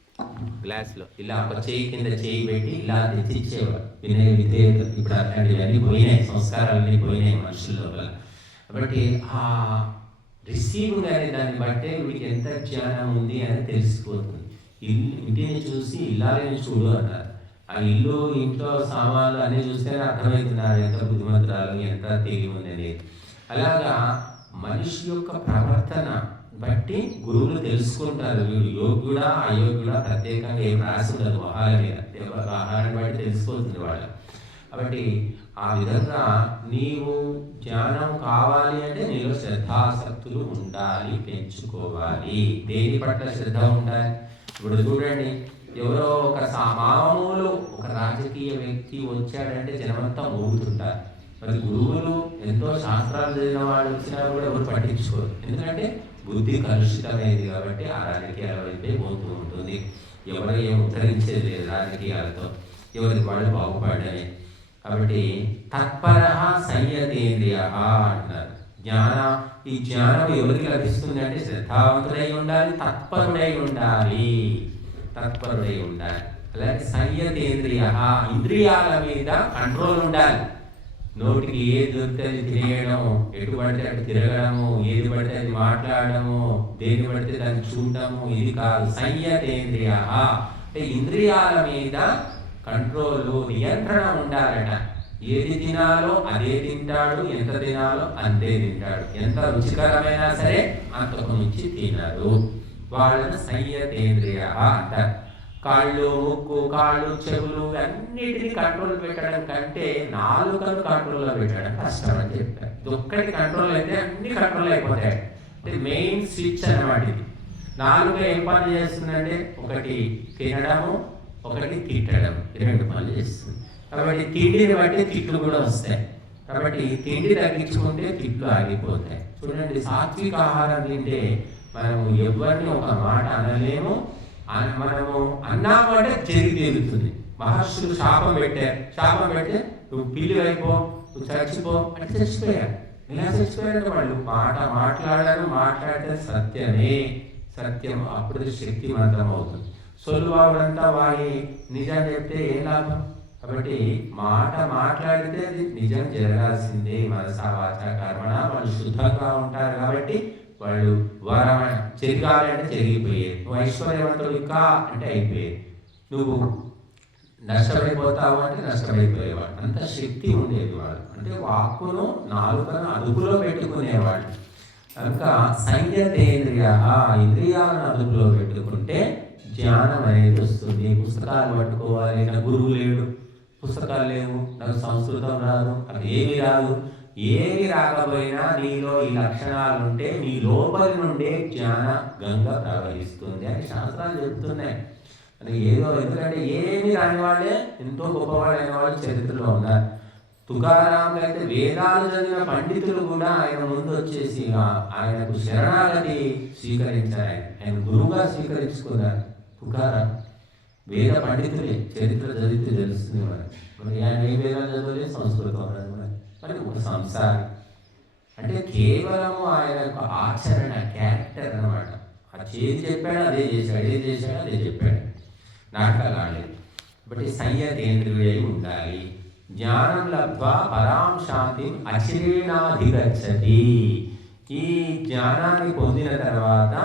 గ్లాస్లో. ఇలా ఒక చెయ్యి కింద చెయ్యి పెట్టి ఇలా తెచ్చి ఇచ్చేవాళ్ళు. వినయ విధేయత ఇప్పుడు అట్లాంటివన్నీ పోయినాయి, సంస్కారాలన్నీ పోయినాయి మనుషుల లోపల. కాబట్టి ఆ రిసీవింగ్ అనే దాన్ని బట్టే వీడికి ఎంత జ్ఞానం ఉంది అని తెలిసిపోతుంది. ఇంటిని చూసి ఇల్లాలని చూడు అన్నారు. ఆ ఇల్లు ఇంట్లో సామాన్లు అన్నీ చూస్తేనే అర్థమవుతున్నారు ఎంత బుద్ధిమంతురాలు, ఎంత తెలివి ఉంది అనేది. అలాగా మనిషి యొక్క ప్రవర్తన బట్టి గురువులు తెలుసుకుంటారు. వీడు యోగ్యుడా అయోగ్యుడా ప్రత్యేకంగా ఏం రాసి ఉండదు మొహాల మీద, ఆహారాన్ని బట్టి తెలిసిపోతుంది వాళ్ళు. కాబట్టి ఆ విధంగా నీవు జ్ఞానం కావాలి అంటే నీలో శ్రద్ధాసక్తులు ఉండాలి, పెంచుకోవాలి. దేని పట్ల శ్రద్ధ ఉండాలి. ఇప్పుడు చూడండి, ఎవరో ఒక మామూలు ఒక రాజకీయ వ్యక్తి వచ్చాడంటే జనమంతా ఊగుతుంటారు. మరి గురువులు ఎంతో శాస్త్రాలు చదివిన వాళ్ళు వచ్చినా కూడా ఎవరు పట్టించుకోరు. ఎందుకంటే బుద్ధి కలుషితమైంది కాబట్టి ఆ రాజకీయాల వైపే పోతూ ఉంటుంది. ఎవరు ఏం ఉద్ధరించేది లేదు రాజకీయాలతో, ఎవరికి వాళ్ళు బాగుపడ్డాయి. కాబట్టి తత్పర సంయతేంద్రియ అంటున్నారు. ఈ జ్ఞానం ఎవరికి లభిస్తుంది అంటే శ్రద్ధావంతుడై ఉండాలి, తత్పరుడై ఉండాలి. అలాగే సంయతేంద్రియ, ఇంద్రియాల మీద కంట్రోల్ ఉండాలి. నోటికి ఏది దొరికితే అది తినేయడం, ఎటు పడితే అటు తిరగడము, ఏది పడితే అది మాట్లాడము, దేని పడితే దాన్ని చూడటము, ఇది కాదు. సంయతేంద్రియ అంటే ఇంద్రియాల మీద కంట్రోల్, నియంత్రణ ఉండాలట. ఏది తినాలో అదే తింటాడు, ఎంత తినాలో అంతే తింటాడు. ఎంత రుచికరమైనా సరే అంతకు మించి తినడు. వాళ్ళను సంయతేంద్రియ అంటారు. కాళ్ళు, ముక్కు, కాళ్ళు, చెవులు అన్నిటినీ కంట్రోల్ పెట్టడం కంటే నాలుకను కంట్రోల్లో పెట్టడం కష్టం అని చెప్పారు. ఒక్కటి కంట్రోల్ అయితే అన్ని కంట్రోల్ అయిపోతాయి. అంటే మెయిన్ స్విచ్ అన్నమాట ఇది. నాలుక ఏం పని చేస్తుందంటే ఒకటి తినడము, ఒకటి తిట్టడం, రెండు పనులు చేస్తుంది. కాబట్టి తిండిని బట్టి తిట్లు కూడా వస్తాయి. కాబట్టి తిండి తగ్గించుకుంటే తిట్లు ఆగిపోతాయి. చూడండి, సాత్విక ఆహారం తింటే మనము ఎవరిని ఒక మాట అనలేము. మనము అన్నామంటే జరిగి తీరుతుంది. మహర్షులు శాపం పెడితే నువ్వు పిల్లి అయిపో, నువ్వు చచ్చిపో అంటే చచ్చిపోయారు. ఇలా చచ్చిపోయారు వాళ్ళు. మాట మాట్లాడారు, మాట్లాడితే సత్యమే సత్యం, అప్పుడు శక్తివంతం అవుతుంది. సొల్లువాడంతా వాడి నిజం చెప్తే ఏం లాభం? కాబట్టి మాట మాట్లాడితే అది నిజం జరగాల్సిందే. మనసా వాచ కర్మణ వాళ్ళు శుద్ధంగా ఉంటారు కాబట్టి వాళ్ళు వరం చెరిగాలంటే చెరిగిపోయేది. నువ్వు ఐశ్వర్యవంతుడు కా అంటే అయిపోయేది. నువ్వు నష్టపడిపోతావు అంటే నష్టపడిపోయేవాడు. అంత శక్తి ఉండేది వాళ్ళు. అంటే వాక్కును నాలుకను అదుపులో పెట్టుకునేవాళ్ళు. కనుక సంయతేంద్రియ, ఇంద్రియాలను అదుపులో పెట్టుకుంటే జ్ఞానం అనేది వస్తుంది. పుస్తకాలు పట్టుకోవాలి, నా గురువు లేడు, పుస్తకాలు లేవు, నాకు సంస్కృతం రాదు, అది ఏమి రాదు. ఏమి రాకపోయినా నీలో ఈ లక్షణాలు ఉంటే నీ లోపలి నుండే జ్ఞాన గంగ ప్రవహిస్తుంది అని శాస్త్రాలు చెప్తున్నాయి. అది ఏదో, ఎందుకంటే ఏమి రాని వాళ్ళే ఎంతో గొప్పవాళ్ళైన వాళ్ళు చరిత్రలో ఉన్నారు. తుకారాం అయితే వేదాలు చదివిన పండితులు కూడా ఆయన ముందు వచ్చేసి ఆయనకు శరణాగతి స్వీకరించారు. ఆయన గురువుగా స్వీకరించుకున్నారు. తుకారాం వేద పండితులే, చరిత్ర చదివితే తెలుస్తుంది మరి ఆయన ఏ వేదాలు చదవలేదు, సంస్కృతం మరి ఒక సంసారం. అంటే కేవలము ఆయన యొక్క ఆచరణ, క్యారెక్టర్ అనమాట. ఆ చేతి చెప్పాడు అదే చేశాడు, ఏది చేశాడు అదే చెప్పాడు, నాటకాలు ఆడలేదు. కాబట్టి సంయతేంద్రియుడై ఉండాలి. జ్ఞానం లబ్ధ్వా పరాం శాంతిం అచిరేణాధిగచ్చతి. ఈ జ్ఞానాన్ని పొందిన తర్వాత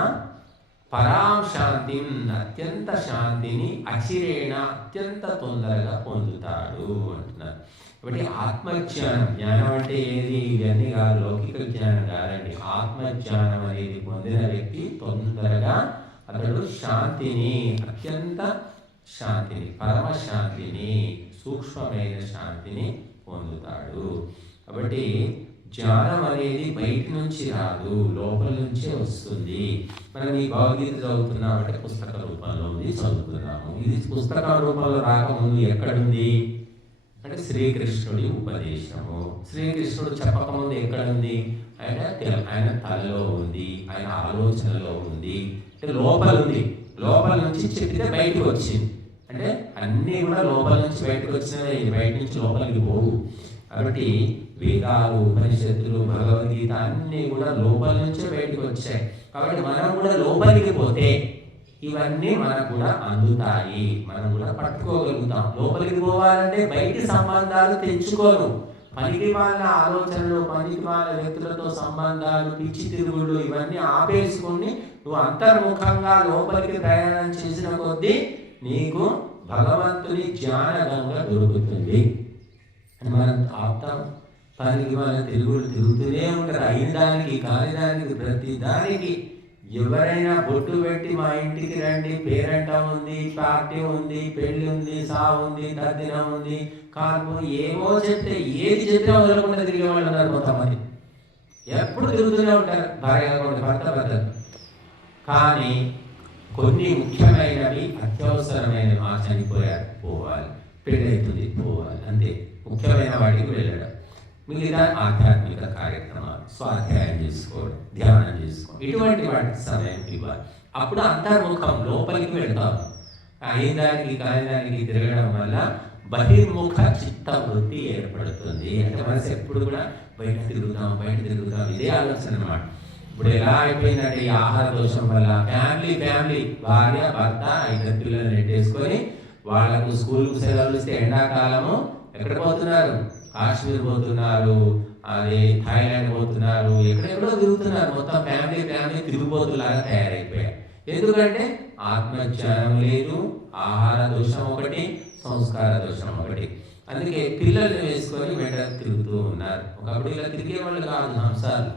పరాం శాంతిం, అత్యంత శాంతిని అచిరేణ, అత్యంత తొందరగా పొందుతాడు అంటున్నారు. కాబట్టి ఆత్మజ్ఞానం, జ్ఞానం అంటే ఏది? ఇవన్నీ కాదు, లౌకిక జ్ఞానం కాదండి. ఆత్మజ్ఞానం అనేది పొందిన వ్యక్తి తొందరగా అతడు శాంతిని, అత్యంత శాంతిని, పరమశాంతిని, సూక్ష్మమైన శాంతిని పొందుతాడు. కాబట్టి జ్ఞానం అనేది బయట నుంచి రాదు, లోపల నుంచే వస్తుంది. మనం ఈ భగవద్గీత చదువుతున్నామంటే పుస్తక రూపంలో ఉంది, చదువుతున్నాము. ఇది పుస్తక రూపంలో రాకముందు ఎక్కడుంది అంటే శ్రీకృష్ణుడి ఉపదేశము. శ్రీకృష్ణుడు చెప్పకముందు ఎక్కడుంది? ఆయన తలలో ఉంది, ఆయన ఆలోచనలో ఉంది, అంటే లోపల ఉంది. లోపల నుంచి చెప్పితే బయటకు వచ్చింది. అంటే అన్నీ కూడా లోపల నుంచి బయటకు వచ్చినవే, బయట నుంచి లోపలికి పోవు. కాబట్టి వేదాలు, ఉపనిషత్తులు, భగవద్గీత అన్నీ కూడా లోపల నుంచే బయటకు వచ్చాయి. కాబట్టి మనం కూడా లోపలికి పోతే ఇవన్నీ మనకు కూడా అందుతాయి, మనం కూడా పట్టుకోగలుగుతాం. లోపలికి పోవాలంటే బయటి సంబంధాలు తెచ్చుకోను. పనికి వాళ్ళ ఆలోచనలు, పనికి వాళ్ళ వ్యక్తులతో సంబంధాలు, పిచ్చి తిరుగుళ్ళు ఇవన్నీ ఆపేసుకుని నువ్వు అంతర్ముఖంగా లోపలికి ప్రయాణం చేసిన కొద్దీ నీకు భగవంతుని జ్ఞానగంగా దొరుకుతుంది అని మనం ఆపుతాం. పనికి వాళ్ళ తిరుగులు తిరుగుతూనే ఉంటారు. అయిన దానికి కాని దానికి ప్రతి దానికి ఎవరైనా బొట్టు పెట్టి మా ఇంటికి రండి, పేరంట ఉంది, పార్టీ ఉంది, పెళ్లి ఉంది, సావు ఉంది, తద్దినం ఉంది, కాల్పు, ఏమో చెప్తే ఏది చెప్తే వదలకుండా తిరిగే వాళ్ళు ఉన్నారు. కొంతమంది ఎప్పుడు తిరుగుతూనే ఉంటారు, భార్య కాకుండా భర్త భర్త. కానీ కొన్ని ముఖ్యమైనవి, అత్యవసరమైనవి చనిపోయారు పోవాలి, పెళ్ళైతుంది పోవాలి, అంతే. ముఖ్యమైన వాటికి వెళ్ళడం, మిగతా ఆధ్యాత్మిక కార్యక్రమాలు, స్వాధ్యాయం చేసుకోవడం, ధ్యానం చేసుకోవడం, ఇటువంటి వాటికి సమయం ఇవ్వాలి. అప్పుడు అంతర్ముఖం లోపలికి వెళ్తాం. అయిన దానికి కాని దానికి తిరగడం వల్ల బహిర్ముఖ చిత్త వృత్తి ఏర్పడుతుంది. అంటే మనసు ఎప్పుడు కూడా బయట తిరుగుతాం ఇదే ఆలోచన అన్నమాట. ఇప్పుడు ఎలా అయిపోయిందంటే ఈ ఆహార దోషం వల్ల ఫ్యామిలీ భార్య భర్త 5 పిల్లలు నెట్టేసుకొని వాళ్ళకు స్కూల్కు సెలవులు ఇస్తే ఎండాకాలము ఎక్కడ పోతున్నారు? కాశ్మీర్ పోతున్నారు, అదే థాయిలాండ్ పోతున్నారు, ఎక్కడెక్కడో తిరుగుతున్నారు. మొత్తం ఫ్యామిలీ తిరుగుబోతులాగా తయారైపోయారు. ఎందుకంటే ఆత్మజ్ఞానం లేదు, ఆహార దోషం ఒకటి, సంస్కార దోషం ఒకటి. అందుకే పిల్లల్ని వేసుకొని వెంట తిరుగుతూ ఉన్నారు. ఒకప్పుడు ఇలా తిరిగే వాళ్ళు కాదు, హంసాలు.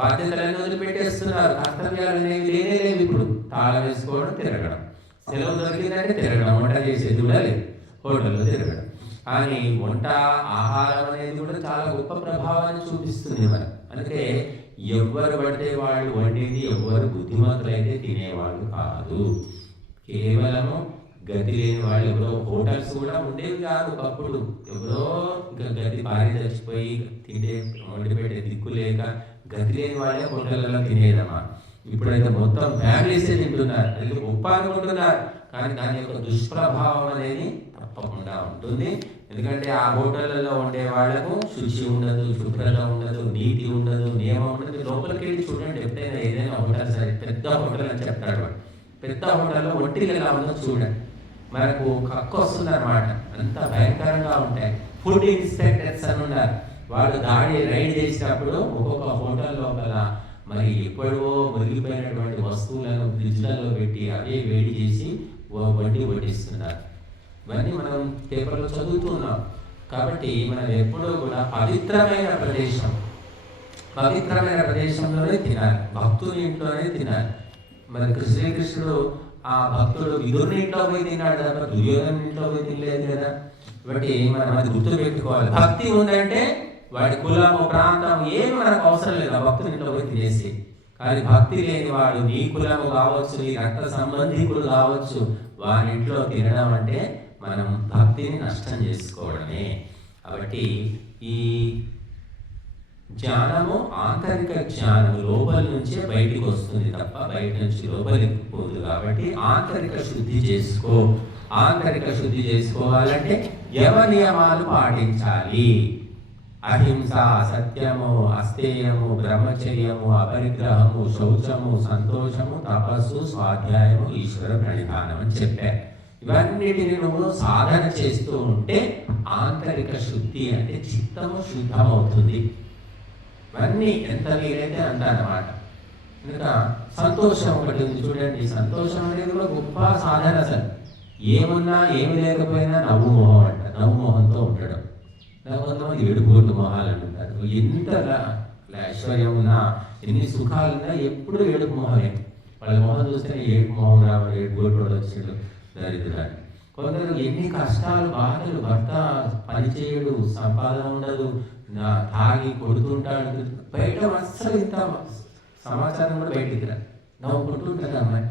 బాధ్యతలన్నీ వదిలిపెట్టేస్తున్నారు, కర్తవ్యాలు అనేవి లేవు. ఇప్పుడు తాళం వేసుకోవడం, తిరగడం, సెలవు దొరికిందంటే తిరగడం, వంట చేసేది కూడా లేదు, హోటల్లో తిరగడం. కానీ వంట ఆహారం అనేది కూడా చాలా గొప్ప ప్రభావాన్ని చూపిస్తుంది మరి. అందుకే ఎవ్వరు పడితే వాళ్ళు వండింది, ఎవ్వరు బుద్ధిమంతులైతే తినేవాళ్ళు కాదు. కేవలము గతి లేని వాళ్ళు, ఎవరో హోటల్స్ కూడా ఉండేవి కాదు ఒకప్పుడు. ఎవరో ఇంకా గతి భార్య చచ్చిపోయి తింటే వండి పెట్టే దిక్కు లేక గతి లేని వాళ్ళే హోటళ్ళలో తినేదమ్మా. ఇప్పుడైతే మొత్తం ఫ్యామిలీసే తింటున్నారు. అది గొప్ప అనుకుంటున్నారు, కానీ దాని యొక్క దుష్ప్రభావం అనేది తప్పకుండా ఉంటుంది. ఎందుకంటే ఆ హోటళ్ళలో ఉండే వాళ్ళకు శుచి ఉండదు, శుభ్రత ఉండదు, నీతి ఉండదు, నియమం ఉండదు. లోపలికి వెళ్ళి చూడండి, ఎప్పుడైనా ఏదైనా హోటల్ సరే, పెద్ద హోటల్ అని చెప్తాడు వాడు, పెద్ద హోటల్లో ఒంటిలు ఎలా ఉందో చూడండి, మనకు కక్కు వస్తుంది అనమాట. అంత భయంకరంగా ఉంటాయి. ఫుడ్ ఇన్స్పెక్టర్స్ అని ఉన్నారు, వాళ్ళు రైడ్ చేసినప్పుడు ఒక్కొక్క హోటల్ లోపల మరి ఎప్పుడో మురిగిపోయినటువంటి వస్తువులను ఫ్రిడ్జ్లలో పెట్టి అవే వేడి చేసి వడ్డిస్తున్నారు. ఇవన్నీ మనం పేపర్లో చదువుతున్నాం. కాబట్టి మనం ఎప్పుడూ కూడా పవిత్రమైన ప్రదేశంలోనే తినాలి, భక్తుని ఇంట్లోనే తినాలి. మరి శ్రీకృష్ణుడు ఆ భక్తుడు విదురుని ఇంట్లో పోయి తిన్నాడు తప్ప దుర్యోధన ఇంట్లో పోయి తినలేదు కదా. కాబట్టి మనం అది గుర్తు పెట్టుకోవాలి. భక్తి ఉందంటే వాడి కులము ప్రాంతం ఏమి మనకు అవసరం లేదు, ఆ భక్తుని ఇంట్లో పోయి తినేసి. కానీ భక్తి లేని వాడు నీ కులము కావచ్చు, నీ రక్త సంబంధికుడు కావచ్చు, వారి ఇంట్లో తినడం అంటే మనం భక్తిని నష్టం చేసుకోవడమే. కాబట్టి ఈ జ్ఞానము ఆంతరిక జ్ఞానము లోపల నుంచే బయటికి వస్తుంది తప్ప బయట నుంచి లోపలికి పోదు. కాబట్టి ఆంతరిక శుద్ధి చేసుకోవాలంటే యమ నియమాలు పాటించాలి. అహింస, సత్యము, అస్తేయము, బ్రహ్మచర్యము, అపరిగ్రహము, శౌచము, సంతోషము, తపస్సు, స్వాధ్యాయము, ఈశ్వర ప్రణిధానం అని చెప్పారు. ఇవన్నిటిని నువ్వు సాధన చేస్తూ ఉంటే ఆంతరిక శుద్ధి అంటే చిత్తము శుద్ధమవుతుంది. ఇవన్నీ ఎంత వీలైతే అంటారన్నమాట. ఇంకా సంతోషం ఒకటి ఉంది చూడండి. సంతోషం అనేది కూడా గొప్ప సాధన. అసలు ఏమున్నా ఏమి లేకపోయినా నవ్వు మొహం అంట, నవ్వు మొహంతో ఉండడం. కొంతమంది ఏడుకోట్లు మొహాలు అంటారు. ఎంత ఐశ్వర్యం ఉన్నా, ఎన్ని సుఖాలున్నా ఎప్పుడు ఏడుపు మొహమే. వాళ్ళ మొహం చూస్తే ఏడుపు మొహం రావాలి, ఏడుకోట్లు వచ్చిండు దరిద్రాన్ని. కొందరు ఎన్ని కష్టాలు, బాధలు, భర్త పనిచేయడు, సంపాదన ఉండదు, తాగి కొడుతుంటాడు, బయట అస్సలు ఇంత సమాచారం కూడా బయటికి రా నవ్వుకుంటుంటుంది అమ్మాయి.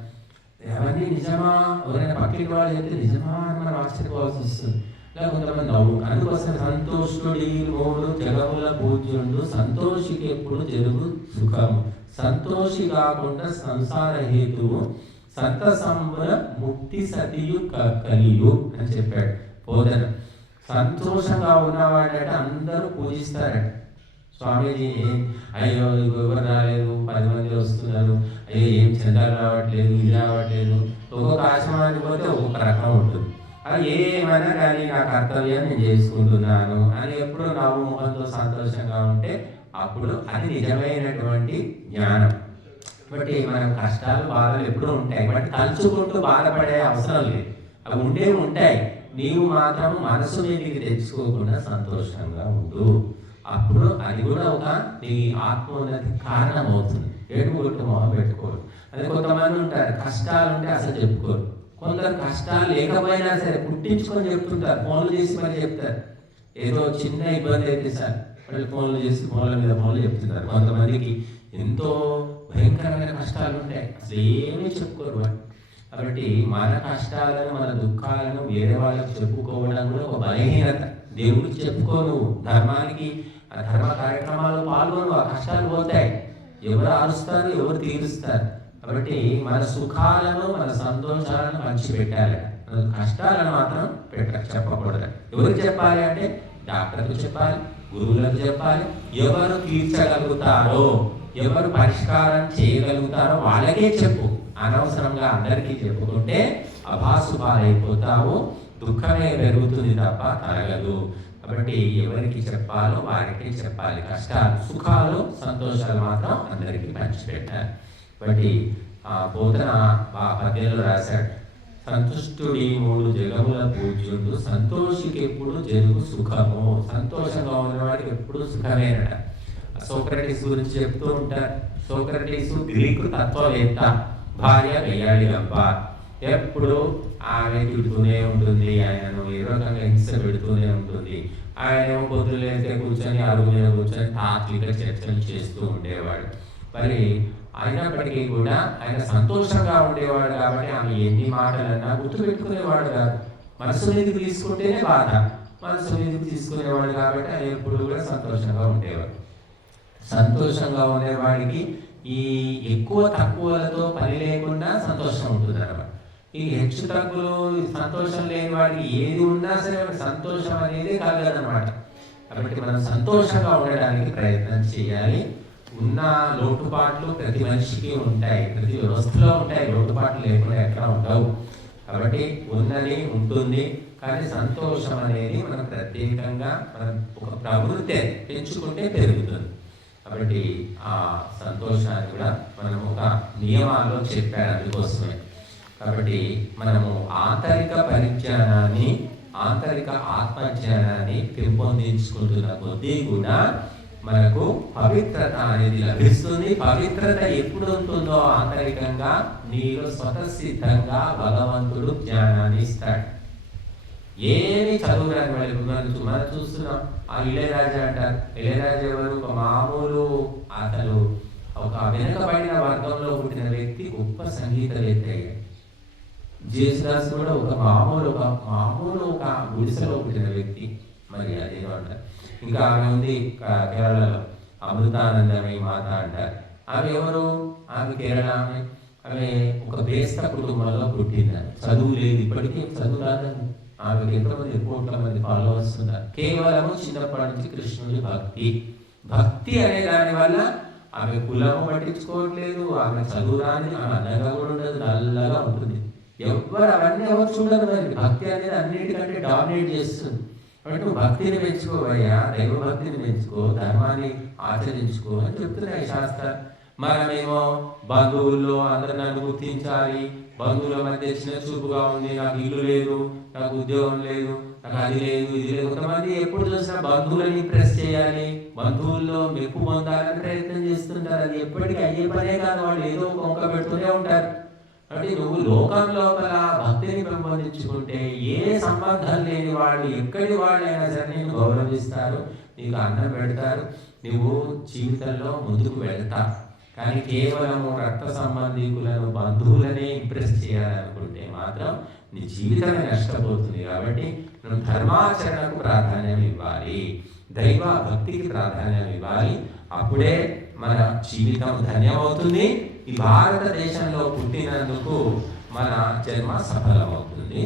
అవన్నీ నిజమా? ఎవరైనా పక్కింటి వాళ్ళు చెప్తే నిజమా అని మనం ఆశ్చర్యపోవాల్సి వస్తుంది. ఇలా కొంతమంది నవ్వు. అందుకోసం సంతోషుడి మూడు జగముల పూజ్యుడు, సంతోషికి ఎప్పుడు జరుగు సుఖము, సంతోషి కాకుండా సంసార హేతువు, సంత సంబర ముక్తి సతియు కలియు అని చెప్పాడు బోధన. సంతోషంగా ఉన్నవాడంటే అందరూ పూజిస్తారట. స్వామీజీ అయ్యో ఎవరు రాలేదు, 10 మంది వస్తున్నారు, అయ్యో ఏం చందాలు రావట్లేదు, ఇది రావట్లేదు. ఒక్కొక్క ఆశ్రమానికి పోతే ఒక్కొక్క రకం ఉంటుంది. అది ఏమైనా కానీ నా కర్తవ్యం నేను చేసుకుంటున్నాను అని ఎప్పుడు నవ్వు ముఖంతో సంతోషంగా ఉంటే అప్పుడు అది నిజమైనటువంటి జ్ఞానం. బట్టి మనం కష్టాలు, బాధలు ఎప్పుడూ ఉంటాయి. బట్ తలుచుకుంటూ బాధపడే అవసరం లేదు, అవి ఉంటాయి. నీవు మాత్రం మనసు మీదకి తెచ్చుకోకుండా సంతోషంగా ఉండు. అప్పుడు అది కూడా ఒక నీ ఆత్మోన్నతి కారణం అవుతుంది. ఏడుగుట్టు మొహం పెట్టుకోరు. అది కొంతమంది ఉంటారు, కష్టాలు ఉంటే అసలు చెప్పుకోరు. కొందరు కష్టాలు లేకపోయినా సరే పుట్టించుకొని చెప్తుంటారు, ఫోన్లు చేసి మరి చెప్తారు. ఏదో చిన్న ఇబ్బంది అయితే సార్ వాళ్ళు ఫోన్లు చేసి ఫోన్ల మీద ఫోన్లు చెప్తున్నారు. కొంతమందికి ఎంతో భయంకరమైన కష్టాలు ఉంటాయి, అసలు ఏమీ చెప్పుకోరు వాళ్ళు. కాబట్టి మన కష్టాలను, మన దుఃఖాలను వేరే వాళ్ళకి చెప్పుకోవడం కూడా ఒక బలహీనత. దేవుడికి చెప్పుకోను, ధర్మానికి ధర్మ కార్యక్రమాల్లో పాల్గొను, ఆ కష్టాలు పోతాయి. ఎవరు ఆరుస్తారు, ఎవరు తీరుస్తారు. కాబట్టి మన సుఖాలను, మన సంతోషాలను పంచిపెట్టాలి, మన కష్టాలను మాత్రం చెప్పకూడదు. ఎవరికి చెప్పాలి అంటే డాక్టర్కు చెప్పాలి, గురువులకు చెప్పాలి. ఎవరు తీర్చగలుగుతారో, ఎవరు పరిష్కారం చేయగలుగుతారో వాళ్ళకే చెప్పు. అనవసరంగా అందరికీ చెప్పుకుంటే అభాసుపాలైపోతావు, దుఃఖమే పెరుగుతుంది తప్ప తరగదు. కాబట్టి ఎవరికి చెప్పాలో వారికి చెప్పాలి. కష్టాలు, సుఖాలు, సంతోషాలు మాత్రం అందరికీ పంచిపెట్టాలి. కాబట్టి ఆ బోధన పద్యంలో రాశాడు, సంతుష్టుడి మూడు జగముల పూజ్యుడు, సంతోషికి ఎప్పుడు జరుగు సుఖము. సంతోషంగా ఉన్నవాడికి ఎప్పుడు సుఖమేనట. సోక్రటీస్ గురించి చెప్తూ ఉంటారు. సోక్రటీస్ గ్రీకు తత్వవేత్త, భార్య వెయ్యాలి గంప. ఎప్పుడు ఆమె తిడుతూనే ఉంటుంది, ఆయనను ఏ రకంగా హింస పెడుతూనే ఉంటుంది. ఆయన పొద్దులేస్తే కూర్చొని అరుగు మీద కూర్చొని తాత్విక చర్చలు చేస్తూ ఉండేవాడు. మరి అయినప్పటికీ కూడా ఆయన సంతోషంగా ఉండేవాడు. కాబట్టి ఆమె ఎన్ని మాటలన్నా గుర్తుపెట్టుకునేవాడు కాదు. మనసు మీదకి తీసుకుంటేనే బాధ, మనసు మీదకి తీసుకునేవాడు కాబట్టి ఆయన ఎప్పుడు కూడా సంతోషంగా ఉండేవాడు. సంతోషంగా ఉండేవాడికి ఈ ఎక్కువ తక్కువలతో పని లేకుండా సంతోషం ఉంటుంది అన్నమాట. ఈ హెచ్చు తగ్గులు, సంతోషం లేని వాడికి ఏది ఉన్నా సరే సంతోషం అనేది కలగదన్నమాట. కాబట్టి మనం సంతోషంగా ఉండడానికి ప్రయత్నం చేయాలి. ఉన్న లోటుపాట్లు ప్రతి మనిషికి ఉంటాయి, ప్రతి వ్యవస్థలో ఉంటాయి. లోటుపాట్లు లేకుండా ఎక్కడ ఉండవు. కాబట్టి ఉన్నది ఉంటుంది, కానీ సంతోషం అనేది మనం ప్రత్యేకంగా మనం ఒక ప్రవృత్తి పెంచుకుంటే పెరుగుతుంది. కాబట్టి ఆ సంతోషాన్ని కూడా మనం ఒక నియమాల్లో చెప్పారు అందుకోసమే. కాబట్టి మనము ఆంతరిక పరిజ్ఞానాన్ని, ఆంతరిక ఆత్మజ్ఞానాన్ని పెంపొందించుకుంటున్న కొద్దీ కూడా మనకు పవిత్రత అనేది లభిస్తుంది. పవిత్రత ఎప్పుడు ఉంటుందో ఆంతరికంగా నీలో స్వతసిద్ధంగా భగవంతుడు జ్ఞానాన్ని ఇస్తాడు. ఏమి చదువురాని వాళ్ళు మనం చూస్తున్నాం. ఆ ఇళయరాజా అంటారు. ఇళయరాజా ఎవరు? ఒక మామూలు అతను ఒక వెనుకబడిన వర్గంలో పుట్టిన వ్యక్తి, గొప్ప సంగీతవేత్త అయ్యాడు. జేసుదాస్ కూడా ఒక మామూలు ఒక గుడిసెలో పుట్టిన వ్యక్తి. మరి అదేమో అంటారు. ఇంకా ఆమె ఉంది కేరళలో, అమృతానందమయ్య మాత అంటారు. ఆమె ఎవరు? ఆమె కేరళ. ఆమె ఒక బేస్త కుటుంబంలో పుట్టిందని, చదువు లేదు, ఇప్పటికీ చదువు రాదని. ఆమెకు ఎంతమంది కోట్ల మంది ఫాలోవర్స్ ఉన్నారు. కేవలము చిన్నప్పటి నుంచి కృష్ణుడి భక్తి అనే దాని వల్ల ఆమె కులము పట్టించుకోవట్లేదు, ఆమె చదువు రాని, ఆమె అందంగా కూడా ఉండదు, నల్లగా ఉంటుంది. అవన్నీ ఎవరు చూడరు. మరి భక్తి అనేది అన్నిటికంటే డామినేట్ చేస్తుంది. కాబట్టి నువ్వు భక్తిని పెంచుకోవయ్యా, దైవ భక్తిని పెంచుకో, ధర్మాన్ని ఆచరించుకో అని చెప్తున్నాయి శాస్త్రాలు. మనమేమో బంధువుల్లో అందరు నన్ను గుర్తించాలి, బంధువుల మధ్య చిన్న చూపుగా ఉంది, నాకు ఇల్లు లేదు, నాకు ఉద్యోగం లేదు, నాకు అది లేదు, ఇది లేదు. కొంతమంది ఎప్పుడు చూసినా బంధువులని ఇంప్రెస్ చేయాలి, బంధువుల్లో మెప్పు పొందాలని ప్రయత్నం చేస్తుంటారు. అది ఎప్పటికీ అయ్యే పనే కాదు. వాళ్ళు ఏదో ఒక వంక పెడుతూనే ఉంటారు. కాబట్టి నువ్వు లోకం లోపల భక్తిని పెంపొందించుకుంటే ఏ సంబంధం లేని వాళ్ళు, ఎక్కడి వాళ్ళైనా సరే నేను గౌరవిస్తారు, నీకు అన్నం పెడతారు, నువ్వు జీవితంలో ముందుకు వెళ్తావు. కానీ కేవలము రక్త సంబంధికులను, బంధువులనే ఇంప్రెస్ చేయాలనుకుంటే మాత్రం నీ జీవితమే నష్టపోతుంది. కాబట్టి నువ్వు ధర్మాచరణకు ప్రాధాన్యం ఇవ్వాలి, దైవ భక్తికి ప్రాధాన్యం ఇవ్వాలి. అప్పుడే మన జీవితం ధన్యమవుతుంది. ఈ భారతదేశంలో పుట్టినందుకు మన జన్మ సఫలమవుతుంది.